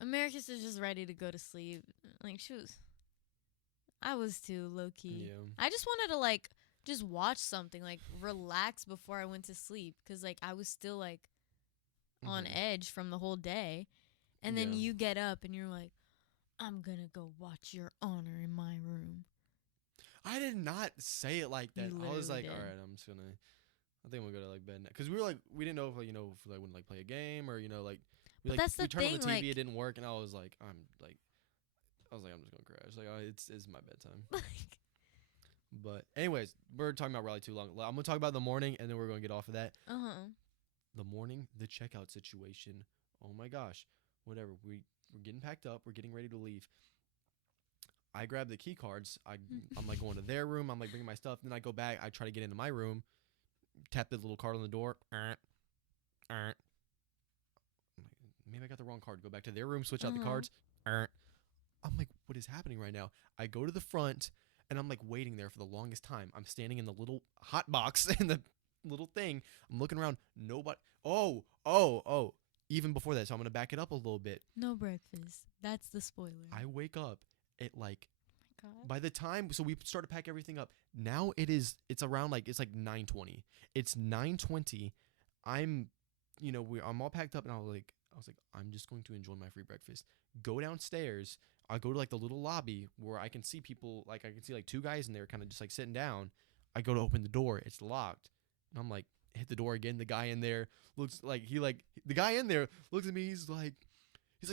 Americus was just ready to go to sleep. Like, I was too low key. Yeah. I just wanted to like just watch something, like relax before I went to sleep, because like I was still like on edge from the whole day. And then you get up and you're like, I'm gonna go watch Your Honor in my room. I did not say it like that. I was like, did. all right, I'm just gonna. I think I'm gonna go to like bed now. Cause we were like, we didn't know if like, if we like wouldn't like play a game or like. We, But like, that's the we turned on the thing, TV, like- it didn't work, and I was like, I'm just gonna crash. Like, oh, it's my bedtime. But anyways, we're talking about Raleigh too long. I'm gonna talk about the morning, and then we're gonna get off of that. The morning, the checkout situation. Oh my gosh, whatever. We're getting packed up. We're getting ready to leave. I grab the key cards. I'm like going to their room. I'm like bringing my stuff. Then I go back. I try to get into my room. Tap the little card on the door. Maybe I got the wrong card. Go back to their room. Switch out the cards. I'm like, what is happening right now? I go to the front, and I'm like waiting there for the longest time. I'm standing in the little hot box in the little thing. I'm looking around. Nobody. Oh. Even before that, so I'm gonna back it up a little bit. No breakfast. That's the spoiler. I wake up at like. Oh my God. By the time, so we start to pack everything up. Now it's around like, it's like 9:20. It's 9:20. I'm all packed up, and I was like, I'm just going to enjoy my free breakfast. Go downstairs. I go to like the little lobby where I can see people, like I can see like two guys in there kind of just like sitting down. I go to open the door. It's locked. And I'm like, hit the door again. The guy in there looks like the guy in there looks at me. He's like,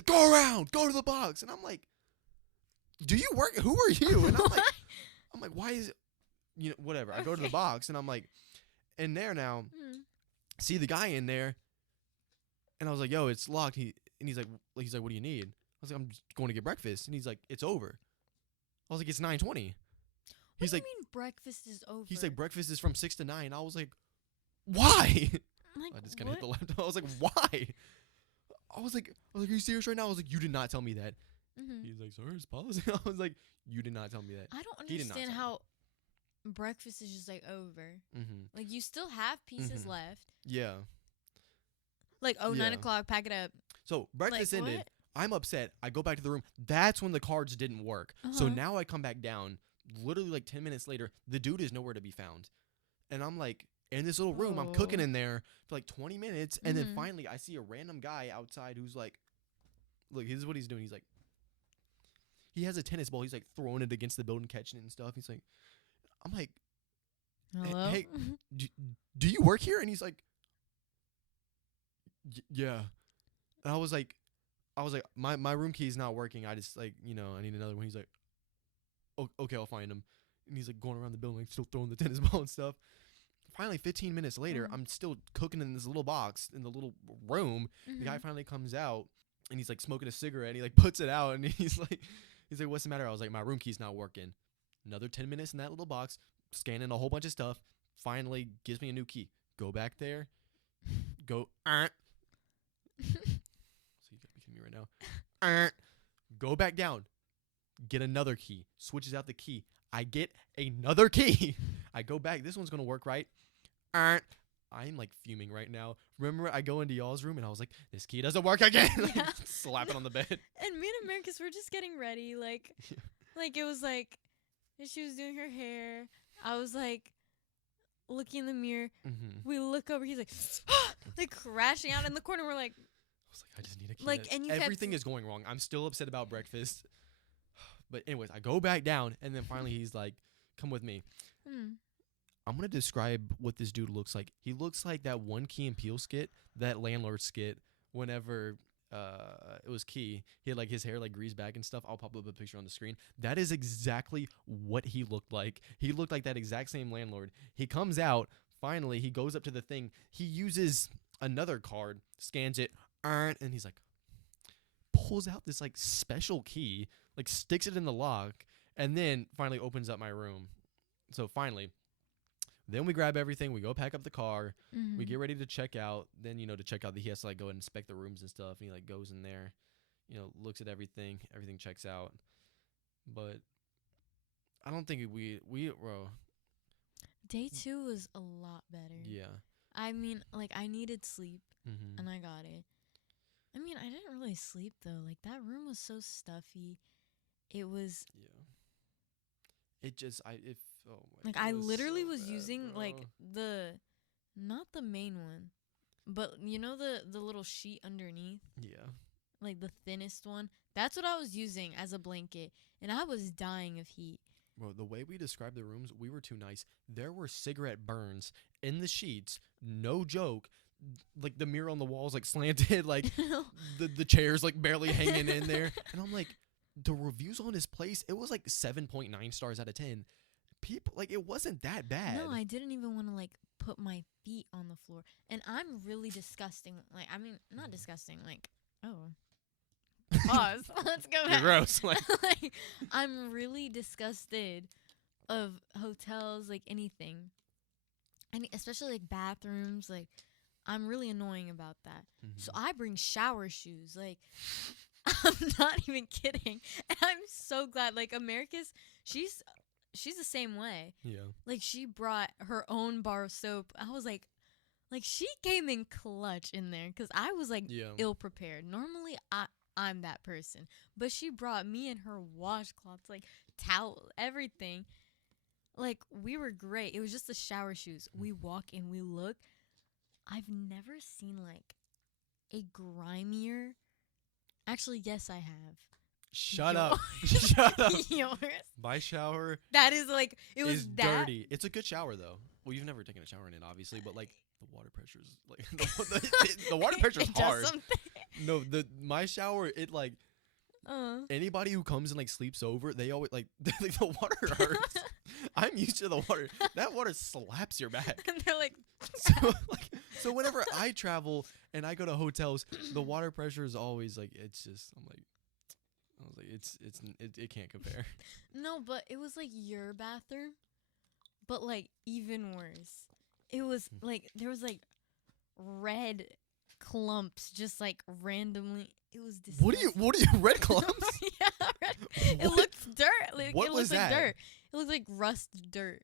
go around, go to the box. And I'm like, do you work? Who are you? And I'm like, why is it, whatever. I go to the box, and I'm like, in there now, see the guy in there. And I was like, yo, it's locked. He's like, what do you need? I was like, I'm just going to get breakfast. And he's like, it's over. I was like, it's 9:20. He's what like, do you mean breakfast is over? he's like, breakfast is from 6 to 9. I was like, why? Like, I just kind of hit the laptop. I was like, why? I was like, are you serious right now? I was like, you did not tell me that. He's like, sir, it's policy. I was like, you did not tell me that. I don't He did not understand tell how breakfast is just like over. Mm-hmm. Like, you still have pieces Mhm. left. Yeah. Like, 9 Yeah. o'clock, pack it up. So breakfast Like, ended. what? I'm upset. I go back to the room. That's when the cards didn't work. So Uh-huh. now I come back down. Literally like 10 minutes later, the dude is nowhere to be found. And I'm like, in this little room, I'm cooking Oh. in there for like 20 minutes. And then Mhm. finally, I see a random guy outside who's like, look, this is what he's doing. He's like, he has a tennis ball. He's like throwing it against the building, catching it and stuff. He's like, I'm like, Hello? hey, do you work here? And he's like, yeah. And I was like, my room key is not working. I just like, I need another one. He's like, okay, I'll find him. And he's like going around the building, still throwing the tennis ball and stuff. Finally, 15 minutes later, I'm still cooking in this little box in the little room. The guy finally comes out, and he's like smoking a cigarette, and he like puts it out, and he's like, what's the matter? I was like, my room key's not working. Another 10 minutes in that little box, scanning a whole bunch of stuff. Finally, gives me a new key. Go back there. Go. So you gotta be kidding me right now. Go back down. Get another key. Switches out the key. I get another key. I go back. This one's gonna work, right? I'm like fuming right now. Remember, I go into y'all's room and I was like, this key doesn't work again. Yeah. Slap it on the bed. And me and Americus were just getting ready. Like, like it was like, she was doing her hair. I was like, looking in the mirror. Mm-hmm. We look over. He's like, like crashing out in the corner. We're like, I was like, I just need a key. Like, and you everything kept- is going wrong. I'm still upset about breakfast. But anyways, I go back down, and then finally he's like, come with me. I'm going to describe what this dude looks like. He looks like that one Key and Peele skit, that landlord skit, whenever it was Key. He had like his hair like greased back and stuff. I'll pop up a picture on the screen. That is exactly what he looked like. He looked like that exact same landlord. He comes out. Finally, he goes up to the thing. He uses another card, scans it, and he's like, pulls out this like special key, like sticks it in the lock, and then finally opens up my room. So finally, Then we grab everything. We go pack up the car. Mm-hmm. We get ready to check out. Then, to check out, he has to, like, go and inspect the rooms and stuff. And he, like, goes in there, looks at everything. Everything checks out. But I don't think bro. Day 2 was a lot better. Yeah. I mean, like, I needed sleep, Mm-hmm. and I got it. I mean, I didn't really sleep, though. Like, that room was so stuffy. It was... Yeah. It just, oh my Like, God, I it was literally so was bad, using, bro. like, not the main one, but, the little sheet underneath? Yeah. Like, the thinnest one? That's what I was using as a blanket, and I was dying of heat. Bro, the way we described the rooms, we were too nice. There were cigarette burns in the sheets. No joke. Like, the mirror on the walls, like, slanted. Like, the chairs, like, barely hanging in there. And I'm like, the reviews on this place, it was, like, 7.9 stars out of 10. People, like, it wasn't that bad. No, I didn't even want to, like, put my feet on the floor. And I'm really disgusting. Like, I mean, not disgusting. Like, oh. Pause. Let's go You're back. gross. Like, Like, I'm really disgusted of hotels, like, anything. Especially, like, bathrooms. Like, I'm really annoying about that. So I bring shower shoes. Like, I'm not even kidding. And I'm so glad. Like, America's, she's the same way. yeah. Like, she brought her own bar of soap. I was like she came in clutch in there because I was, like, Yeah. ill prepared. Normally, I'm that person. But she brought me and her washcloths, like, towel, everything. Like, we were great. It was just the shower shoes. We walk and we look. I've never seen, like, a grimier. Actually, yes, I have. Shut up. Shut up. Yours. My shower That is, like, it was is that. dirty. It's a good shower, though. Well, you've never taken a shower in it, obviously, but, like, the water pressure is, like, the water pressure is It does hard. something. No, my shower, it, like, anybody who comes and, like, sleeps over, they always, like, the water hurts. I'm used to the water. That water slaps your back. And they're like, So whenever I travel and I go to hotels, the water pressure is always, like, it's just, I was like, it can't compare. no, but it was like your bathroom, but, like, even worse. It was like there was, like, red clumps just, like, randomly. It was disgusting. What are you red clumps? Yeah, red. It What? looked dirt. Like, What it was looked like that? dirt. It looked like rust dirt.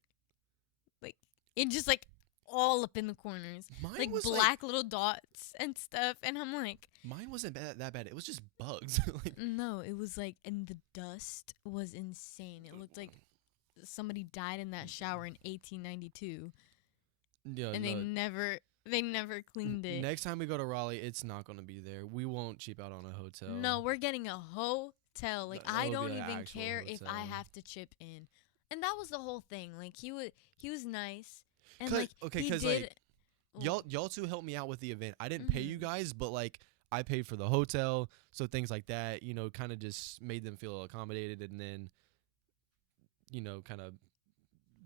Like, it just, like, all up in the corners. Mine Like, was black little dots and stuff. And I'm like, mine wasn't that bad. It was just bugs. Like, no, it was like, and the dust was insane. It looked like somebody died in that shower in 1892. yeah, And they never cleaned it. Next time we go to Raleigh, it's not gonna be there. We won't cheap out on a hotel. No, we're getting a hotel. Like, It'll I be don't like an even actual care if I hotel. have to chip in. And that was the whole thing. Like, he was nice. And, 'Cause- like, okay, he 'cause, did. like, Y'all two helped me out with the event. I didn't pay you Mhm. guys, but, like, I paid for the hotel, so things like that, kind of just made them feel accommodated, and then, kind of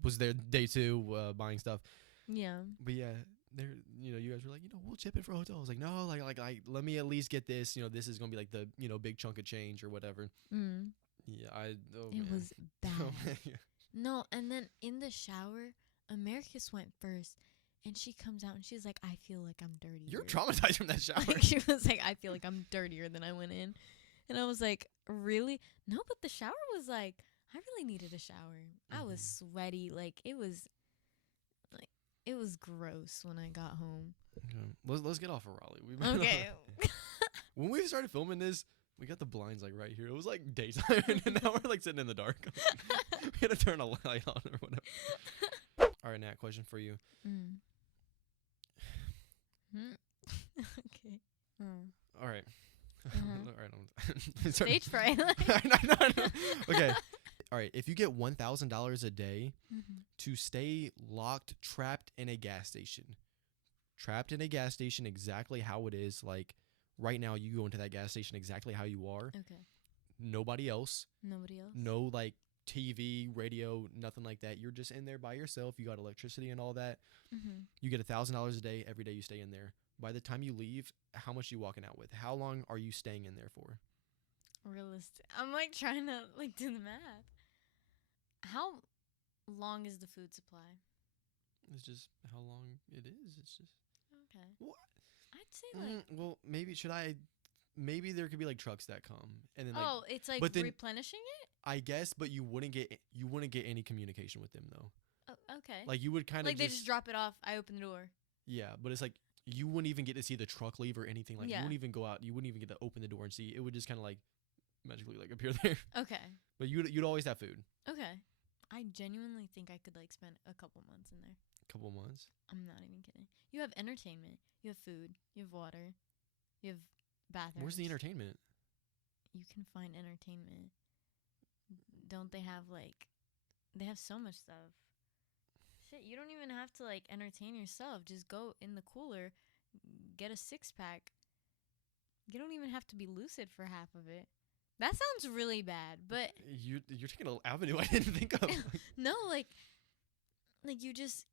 was there day 2 buying stuff. Yeah. But yeah, there, you guys were like, we'll chip in for a hotel. I was like, no, like, let me at least get this. This is gonna be like the big chunk of change or whatever. Mm. Yeah, It was bad. Oh, man. No, and then in the shower, Americus went first, and she comes out and she's like, I feel like I'm dirty. You're traumatized from that shower. Like, she was like, I feel like I'm dirtier than I went in. And I was like, really? No, but the shower was like, I really needed a shower. I was sweaty. Like, it was gross when I got home. Okay. Let's get off of Raleigh. Okay. When we started filming this, we got the blinds, like, right here. It was like daytime, and now we're, like, sitting in the dark. We had to turn a light on or whatever. All right, Nat, question for you. Mm. Okay. All right. Uh-huh. All right. Stage fright. No. Okay. All right. If you get $1,000 a day to stay trapped in a gas station, exactly how it is, like, right now, you go into that gas station exactly how you are. Okay. Nobody else. Nobody else? No, like, TV, radio, nothing like that. You're just in there by yourself. You got electricity and all that. You get $1,000 a day every day you stay in there. By the time you leave, how much are you walking out with? How long are you staying in there for? Realistic. I'm, like, trying to, like, do the math. How long is the food supply? It's just how long it is. It's just Okay. What? I'd say like well, maybe should I? Maybe there could be like trucks that come and then like oh, it's like but then- replenishing it. I guess, but you wouldn't get any communication with them though. Oh, okay. Like you would kind of Like they just drop it off. I open the door. yeah, but it's like you wouldn't even get to see the truck leave or anything. Like Yeah. you wouldn't even go out. You wouldn't even get to open the door and see. It would just kind of like magically like appear there. Okay. But you'd always have food. Okay. I genuinely think I could like spend a couple months in there. Couple months. I'm not even kidding. You have entertainment. You have food. You have water. You have bathrooms. Where's the entertainment? You can find entertainment. Don't they have like they have so much stuff. Shit, you don't even have to like entertain yourself. Just go in the cooler, get a 6-pack. You don't even have to be lucid for half of it. That sounds really bad, but You're taking an avenue I didn't think of. no, like you just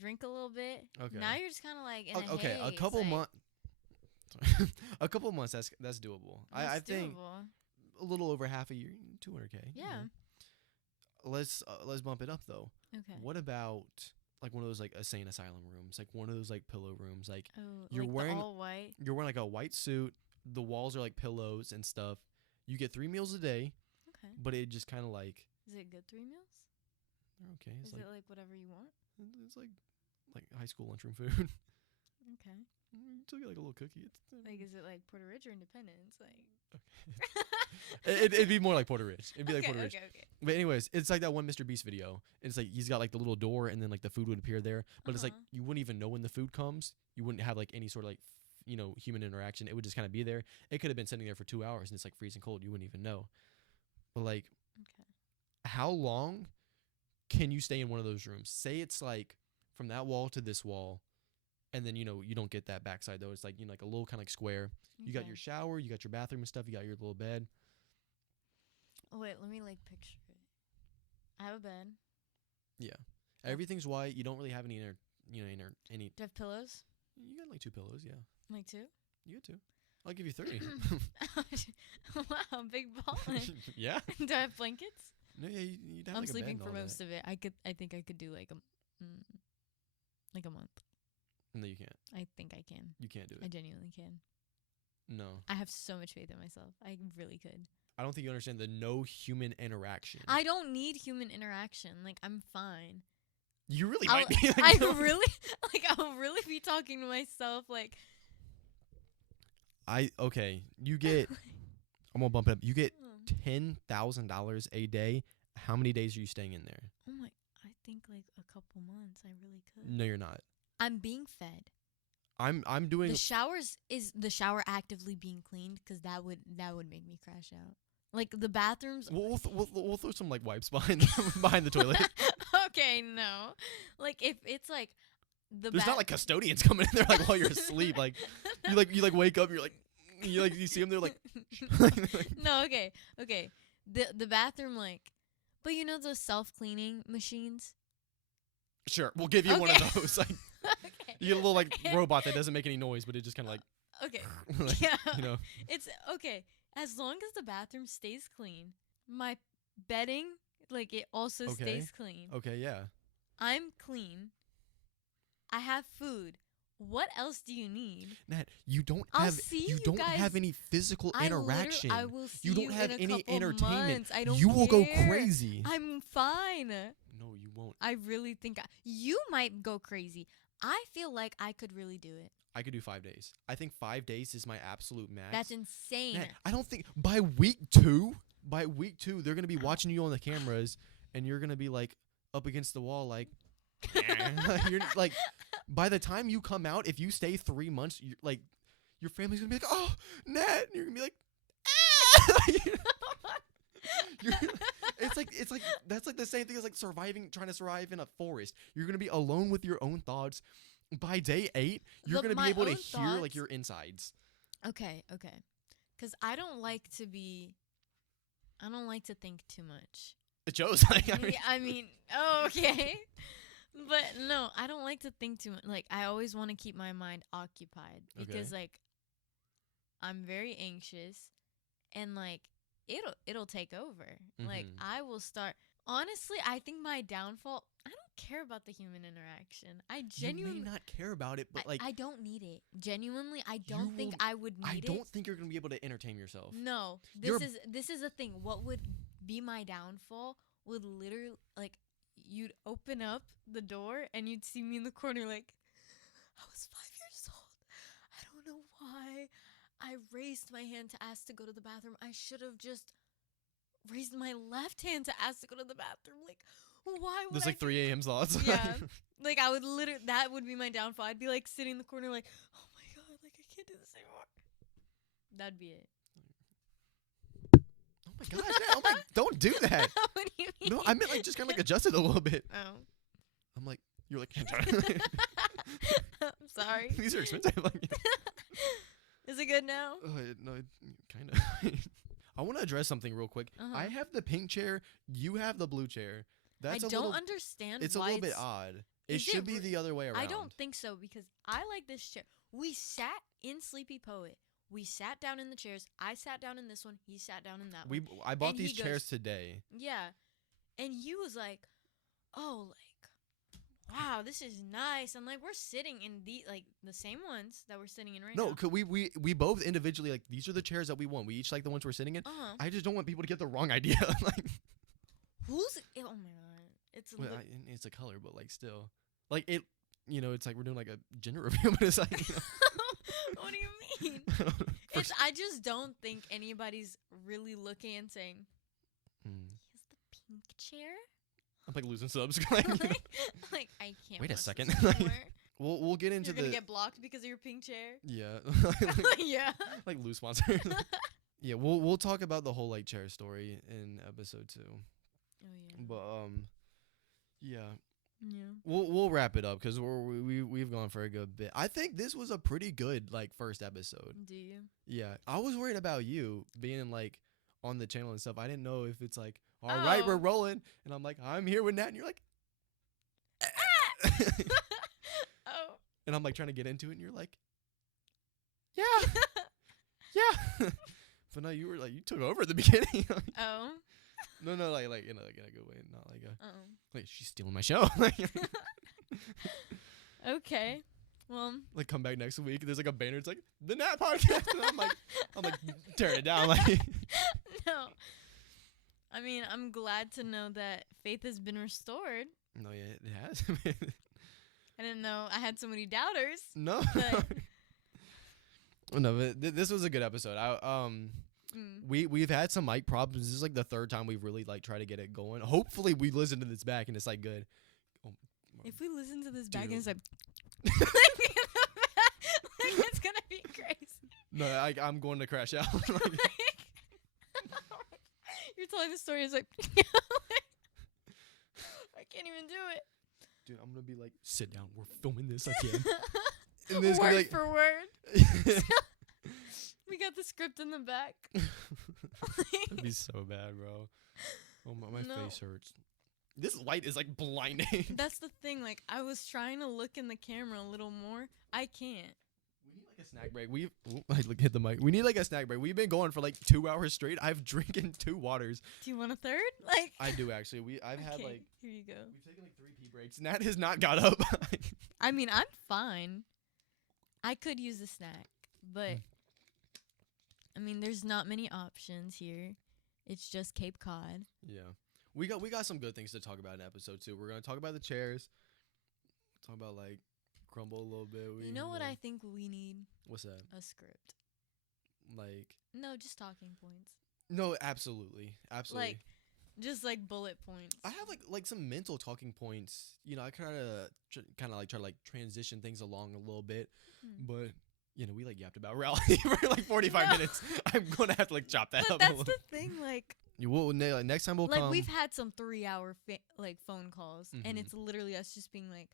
drink a little bit. Okay. Now you're just kind of like in a Okay, a haze, couple like, months. A couple months. That's doable. I that's think doable. a little over half a year, 200K. Yeah. Let's bump it up though. Okay. What about like one of those like insane asylum rooms, like one of those like pillow rooms, like Oh, you're like wearing- the all white. you're wearing like a white suit. The walls are like pillows and stuff. You get 3 meals a day, Okay. but it just kind of like Is it good 3 meals? they're okay. It's Is like it like whatever you want? it's like high school lunchroom food. Okay. You still get like a little cookie. Like, is it like Puerto Rich or Independence? Like. It'd be more like Puerto Rich. It'd be like okay, Puerto Rich. okay. But anyways, it's like that one Mr. Beast video. It's like he's got like the little door, and then like the food would appear there. But it's like Uh-huh. you wouldn't even know when the food comes. You wouldn't have like any sort of like human interaction. It would just kind of be there. It could have been sitting there for 2 hours, and it's like freezing cold. You wouldn't even know. But like, Okay. how long can you stay in one of those rooms? Say it's like from that wall to this wall, and then you don't get that backside though. It's like like a little kind of like square. You got Okay. your shower, you got your bathroom and stuff. You got your little bed. Oh, wait, let me like picture it. I have a bed. Yeah, everything's white. You don't really have any any. Do I have pillows? You got like 2 pillows. Yeah, Like 2? you got 2. I'll give you 3. Wow, big ballin'. Yeah. Do I have blankets? No, yeah, you'd have I'm like a bed sleeping and for all that. most of it. I think I could do like a month. No, you can't. I think I can. You can't do I it. genuinely can. No, I have so much faith in myself. I really could. I don't think you understand the no human interaction. I don't need human interaction. Like, I'm fine. You really I'll- might be. Like, I no. really I'll really be talking to myself like Okay. You get. I'm gonna bump it up. You get oh $10,000 a day. How many days are you staying in there? my, I think like a couple months. I really could. No, you're not. I'm being fed. I'm doing. The showers is the shower actively being cleaned because that would make me crash out. Like the bathrooms. We'll throw some like wipes behind the toilet. Okay, no. Like if it's like the There's not like custodians coming in there like while you're asleep. Like you wake up. You're like you see them. They're like. No, okay. The bathroom like, but you know those self-cleaning machines. Sure, we'll give you one Okay. of those. Like Okay. you get a little like robot that doesn't make any noise, but it just kind of like, Okay. like Yeah. It's okay. As long as the bathroom stays clean, my bedding like it also Okay. stays clean. okay, yeah. I'm clean. I have food. What else do you need? Nat, you don't I'll have see you you don't guys- have any physical interaction. I will see You don't you have in a any couple entertainment. months. I don't You will go care. crazy. I'm fine. No, you won't. I really think you might go crazy. I feel like I could really do it. I could do 5 days. I think 5 days is my absolute max. That's insane. Nat, I don't think by week 2, they're gonna be watching you on the cameras, and you're gonna be like up against the wall, like, you're like, by the time you come out, if you stay 3 months, you're like, your family's gonna be like, oh, Nat, and you're gonna be like, it's like that's like the same thing as like trying to survive in a forest. You're gonna be alone with your own thoughts. By day 8, you're Look, gonna be my able to own hear like thoughts- your insides. Okay. Because I don't like to think too much. It shows. Like, I mean, okay. But no, I don't like to think too much. Like, I always want to keep my mind occupied because, like, I'm very anxious and, like, it'll take over. Like, Mhm. I will start. Honestly, I think my downfall, I don't care about the human interaction. You may not care about it, but like I don't need it. Genuinely, I don't think I would need it. I don't think you're gonna be able to entertain yourself. No, this is a thing. What would be my downfall would literally like you'd open up the door and you'd see me in the corner like I was 5 years old. I don't know why I raised my hand to ask to go to the bathroom. I should have just raised my left hand to ask to go to the bathroom. Like, why would There's like 3 a.m. slots. Yeah. Like, I would literally, that would be my downfall. I'd be like sitting in the corner, like, oh my God, like, I can't do this anymore. That'd be it. Oh my gosh, oh my, don't do that. What do you mean? No, I meant like just kind of like adjust it a little bit. Oh. I'm like, you're like, I'm sorry. these are expensive. Like, is it good now? No, kind of. I want to address something real quick. I have the pink chair. You have the blue chair. That's I don't understand. It's why a little bit odd. It should be the other way around. I don't think so because I like this chair. We sat in Sleepy Poet. We sat down in the chairs. I sat down in this one. He sat down in that one. I bought these chairs today. Yeah. And he was like, oh, like, wow, this is nice. And like, we're sitting in the same ones that we're sitting in right now. No, cause we both individually, like, these are the chairs that we want. We each like the ones we're sitting in. I just don't want people to get the wrong idea. Like, oh my God. It's a color, but like still. Like it, it's like we're doing like a gender reveal, but it's like, What do you mean? I just don't think anybody's really looking and saying, he has the pink chair? I'm like losing subs. like, like, I can't. Wait a second. We'll get into You're gonna get blocked because of your pink chair? Yeah. Yeah. Like loose sponsor. Yeah, we'll talk about the whole like chair story in episode 2. Oh yeah. But yeah. Yeah. We'll wrap it up because we've gone for a good bit. I think this was a pretty good like first episode. Do you? Yeah, I was worried about you being like on the channel and stuff. I didn't know if it's like, all right, we're rolling, and I'm like, I'm here with Nat, and you're like, oh. And I'm like trying to get into it, and you're like, yeah, yeah. But no, you were like, you took over at the beginning. Oh. No, like in a good way, not like a. Oh. Like she's stealing my show. Okay. Well. Like come back next week. There's like a banner. It's like the Nat podcast. And I'm like tearing it down. Like. No. I mean, I'm glad to know that faith has been restored. No, yeah, it has. I didn't know I had so many doubters. No. But no, but this was a good episode. We've had some mic problems. This is like the third time we've really like tried to get it going. Hopefully we listen to this back and it's like good. Oh, if we listen to this back and Dude. it's like, like it's gonna be crazy. No, I'm going to crash out. You're telling the story. It's like, I can't even do it. Dude, I'm gonna be like, sit down. We're filming this again. And this Word like, for word. We got the script in the back. That'd be so bad, bro. Oh my No. face hurts. This light is like blinding. That's the thing. Like, I was trying to look in the camera a little more. I can't. We need like a snack break. I hit the mic. We need like a snack break. We've been going for like 2 hours straight. I've drinking 2 waters. Do you want a third? Like, I do actually. I've had okay, like. here you go. We've taken like 3 pee breaks. Nat has not got up. I mean, I'm fine. I could use a snack, but I mean, there's not many options here. It's just Cape Cod. Yeah. We got some good things to talk about in episode 2. We're gonna talk about the chairs. Talk about like crumble a little bit. You know what I think we need? What's that? A script. Like. No, just talking points. No, absolutely. Like, just like bullet points. I have like some mental talking points. You know, I kind of like try to like transition things along a little bit, but you know, we like yapped about reality for like 45 minutes. I'm gonna have to like chop that but up. That's the thing. Like, you will next time we'll like come. we've had some 3-hour like phone calls, and Mhm. it's literally us just being like,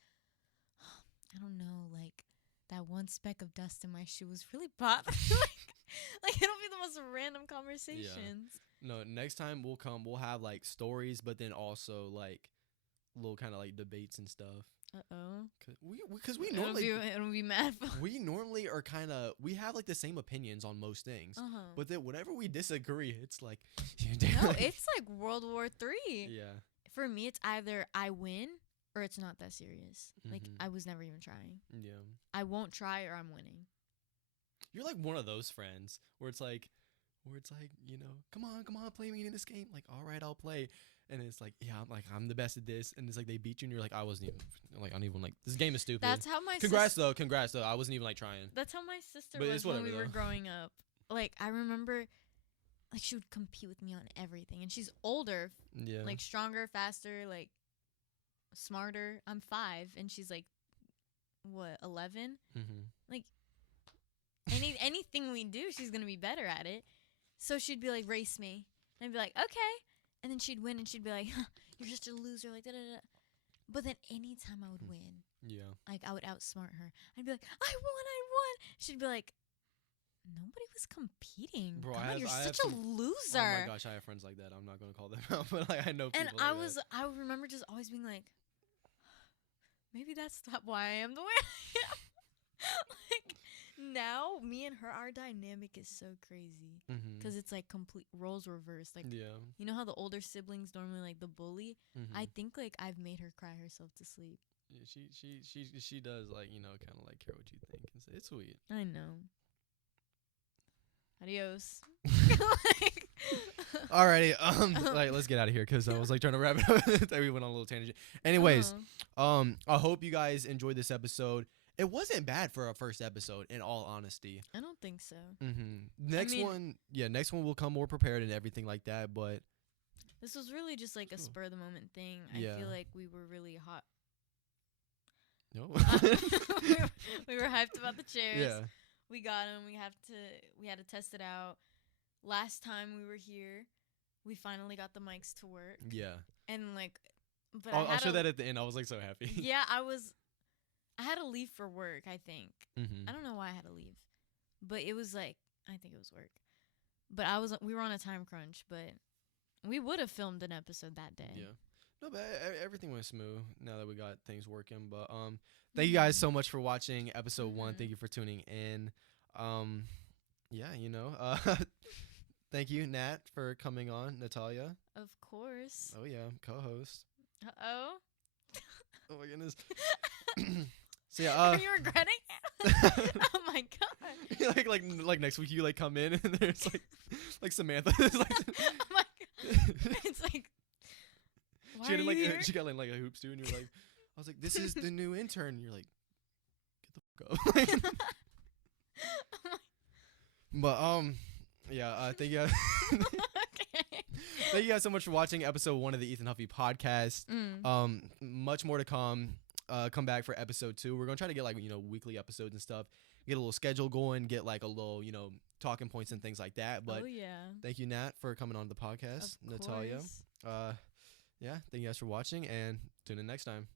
I don't know, like that one speck of dust in my shoe was really bothering. like it'll be the most random conversations. No, next time we'll come. We'll have like stories, but then also like little kind of like debates and stuff. Because we normally it'll be mad fun. we normally are kind of we have like the same opinions on most things, but then whenever we disagree, it's like no, it's like World War III. Yeah. For me, it's either I win or it's not that serious. Like, I was never even trying. Yeah. I won't try or I'm winning. You're like one of those friends where it's like, you know, come on, play me in this game. Like, all right, I'll play. And it's like, yeah, I'm the best at this. And it's like they beat you, and you're like, I wasn't even like, I don't even like this game is stupid. That's how my congrats though. I wasn't even like trying. That's how my sister But was it's when whatever, we were though. growing up. Like, I remember, like, she would compete with me on everything, and she's older, Yeah. like stronger, faster, like smarter. I'm 5, and she's like, what, 11? Like, anything we do, she's gonna be better at it. So she'd be like, race me, and I'd be like, okay, and then she'd win, and she'd be like, you're just a loser, like da da da. But then anytime I would win, Yeah. like I would outsmart her. I'd be like, I won. She'd be like, nobody was competing. Bro, God, you're I have such a some- loser. Oh my gosh, I have friends like that. I'm not gonna call them out, but like I know people. And like that. I remember just always being like, maybe that's not why I am the way I am. Like, now, me and her, our dynamic is so crazy. Because it's like complete roles reversed. Like, Yeah. you know how the older siblings normally like the bully? I think like I've made her cry herself to sleep. Yeah, she does like, you know, kind of like care what you think. It's sweet. I know. Adios. Like, Alrighty, like let's get out of here because I was like trying to wrap it up. We went on a little tangent. Anyways, I hope you guys enjoyed this episode. It wasn't bad for our first episode, in all honesty. I don't think so. Next one will come more prepared and everything like that. But this was really just like a spur of the moment thing. Yeah. I feel like we were really hot. no, we were hyped about the chairs. yeah, We got them. We had to test it out. Last time we were here, we finally got the mics to work. yeah. And like, but I'll show that at the end. I was like so happy. Yeah, I had to leave for work, I think. I don't know why I had to leave. But it was like, I think it was work. But we were on a time crunch, but we would have filmed an episode that day. Yeah. No, but everything went smooth now that we got things working. But thank you guys so much for watching episode 1. Thank you for tuning in. Yeah, you know, thank you, Nat, for coming on. Natalia. Of course. Oh yeah, co-host. Uh-oh. Oh my goodness. So yeah, Are you regretting it? Oh my god. like next week you like come in and there's like Samantha is like Oh my god. It's like, why she are had you like here? she got like a hoops too, and you're like, I was like, this is the new intern. And you're like, get the fuck up. But yeah, thank you. Okay. Thank you guys so much for watching episode 1 of the Ethan Huffy podcast. Much more to come. Come back for episode 2. We're gonna try to get like, you know, weekly episodes and stuff. Get a little schedule going. Get like a little, you know, talking points and things like that. But Oh yeah. thank you, Nat, for coming on the podcast. Of Natalia. course. Yeah. Thank you guys for watching, and tune in next time.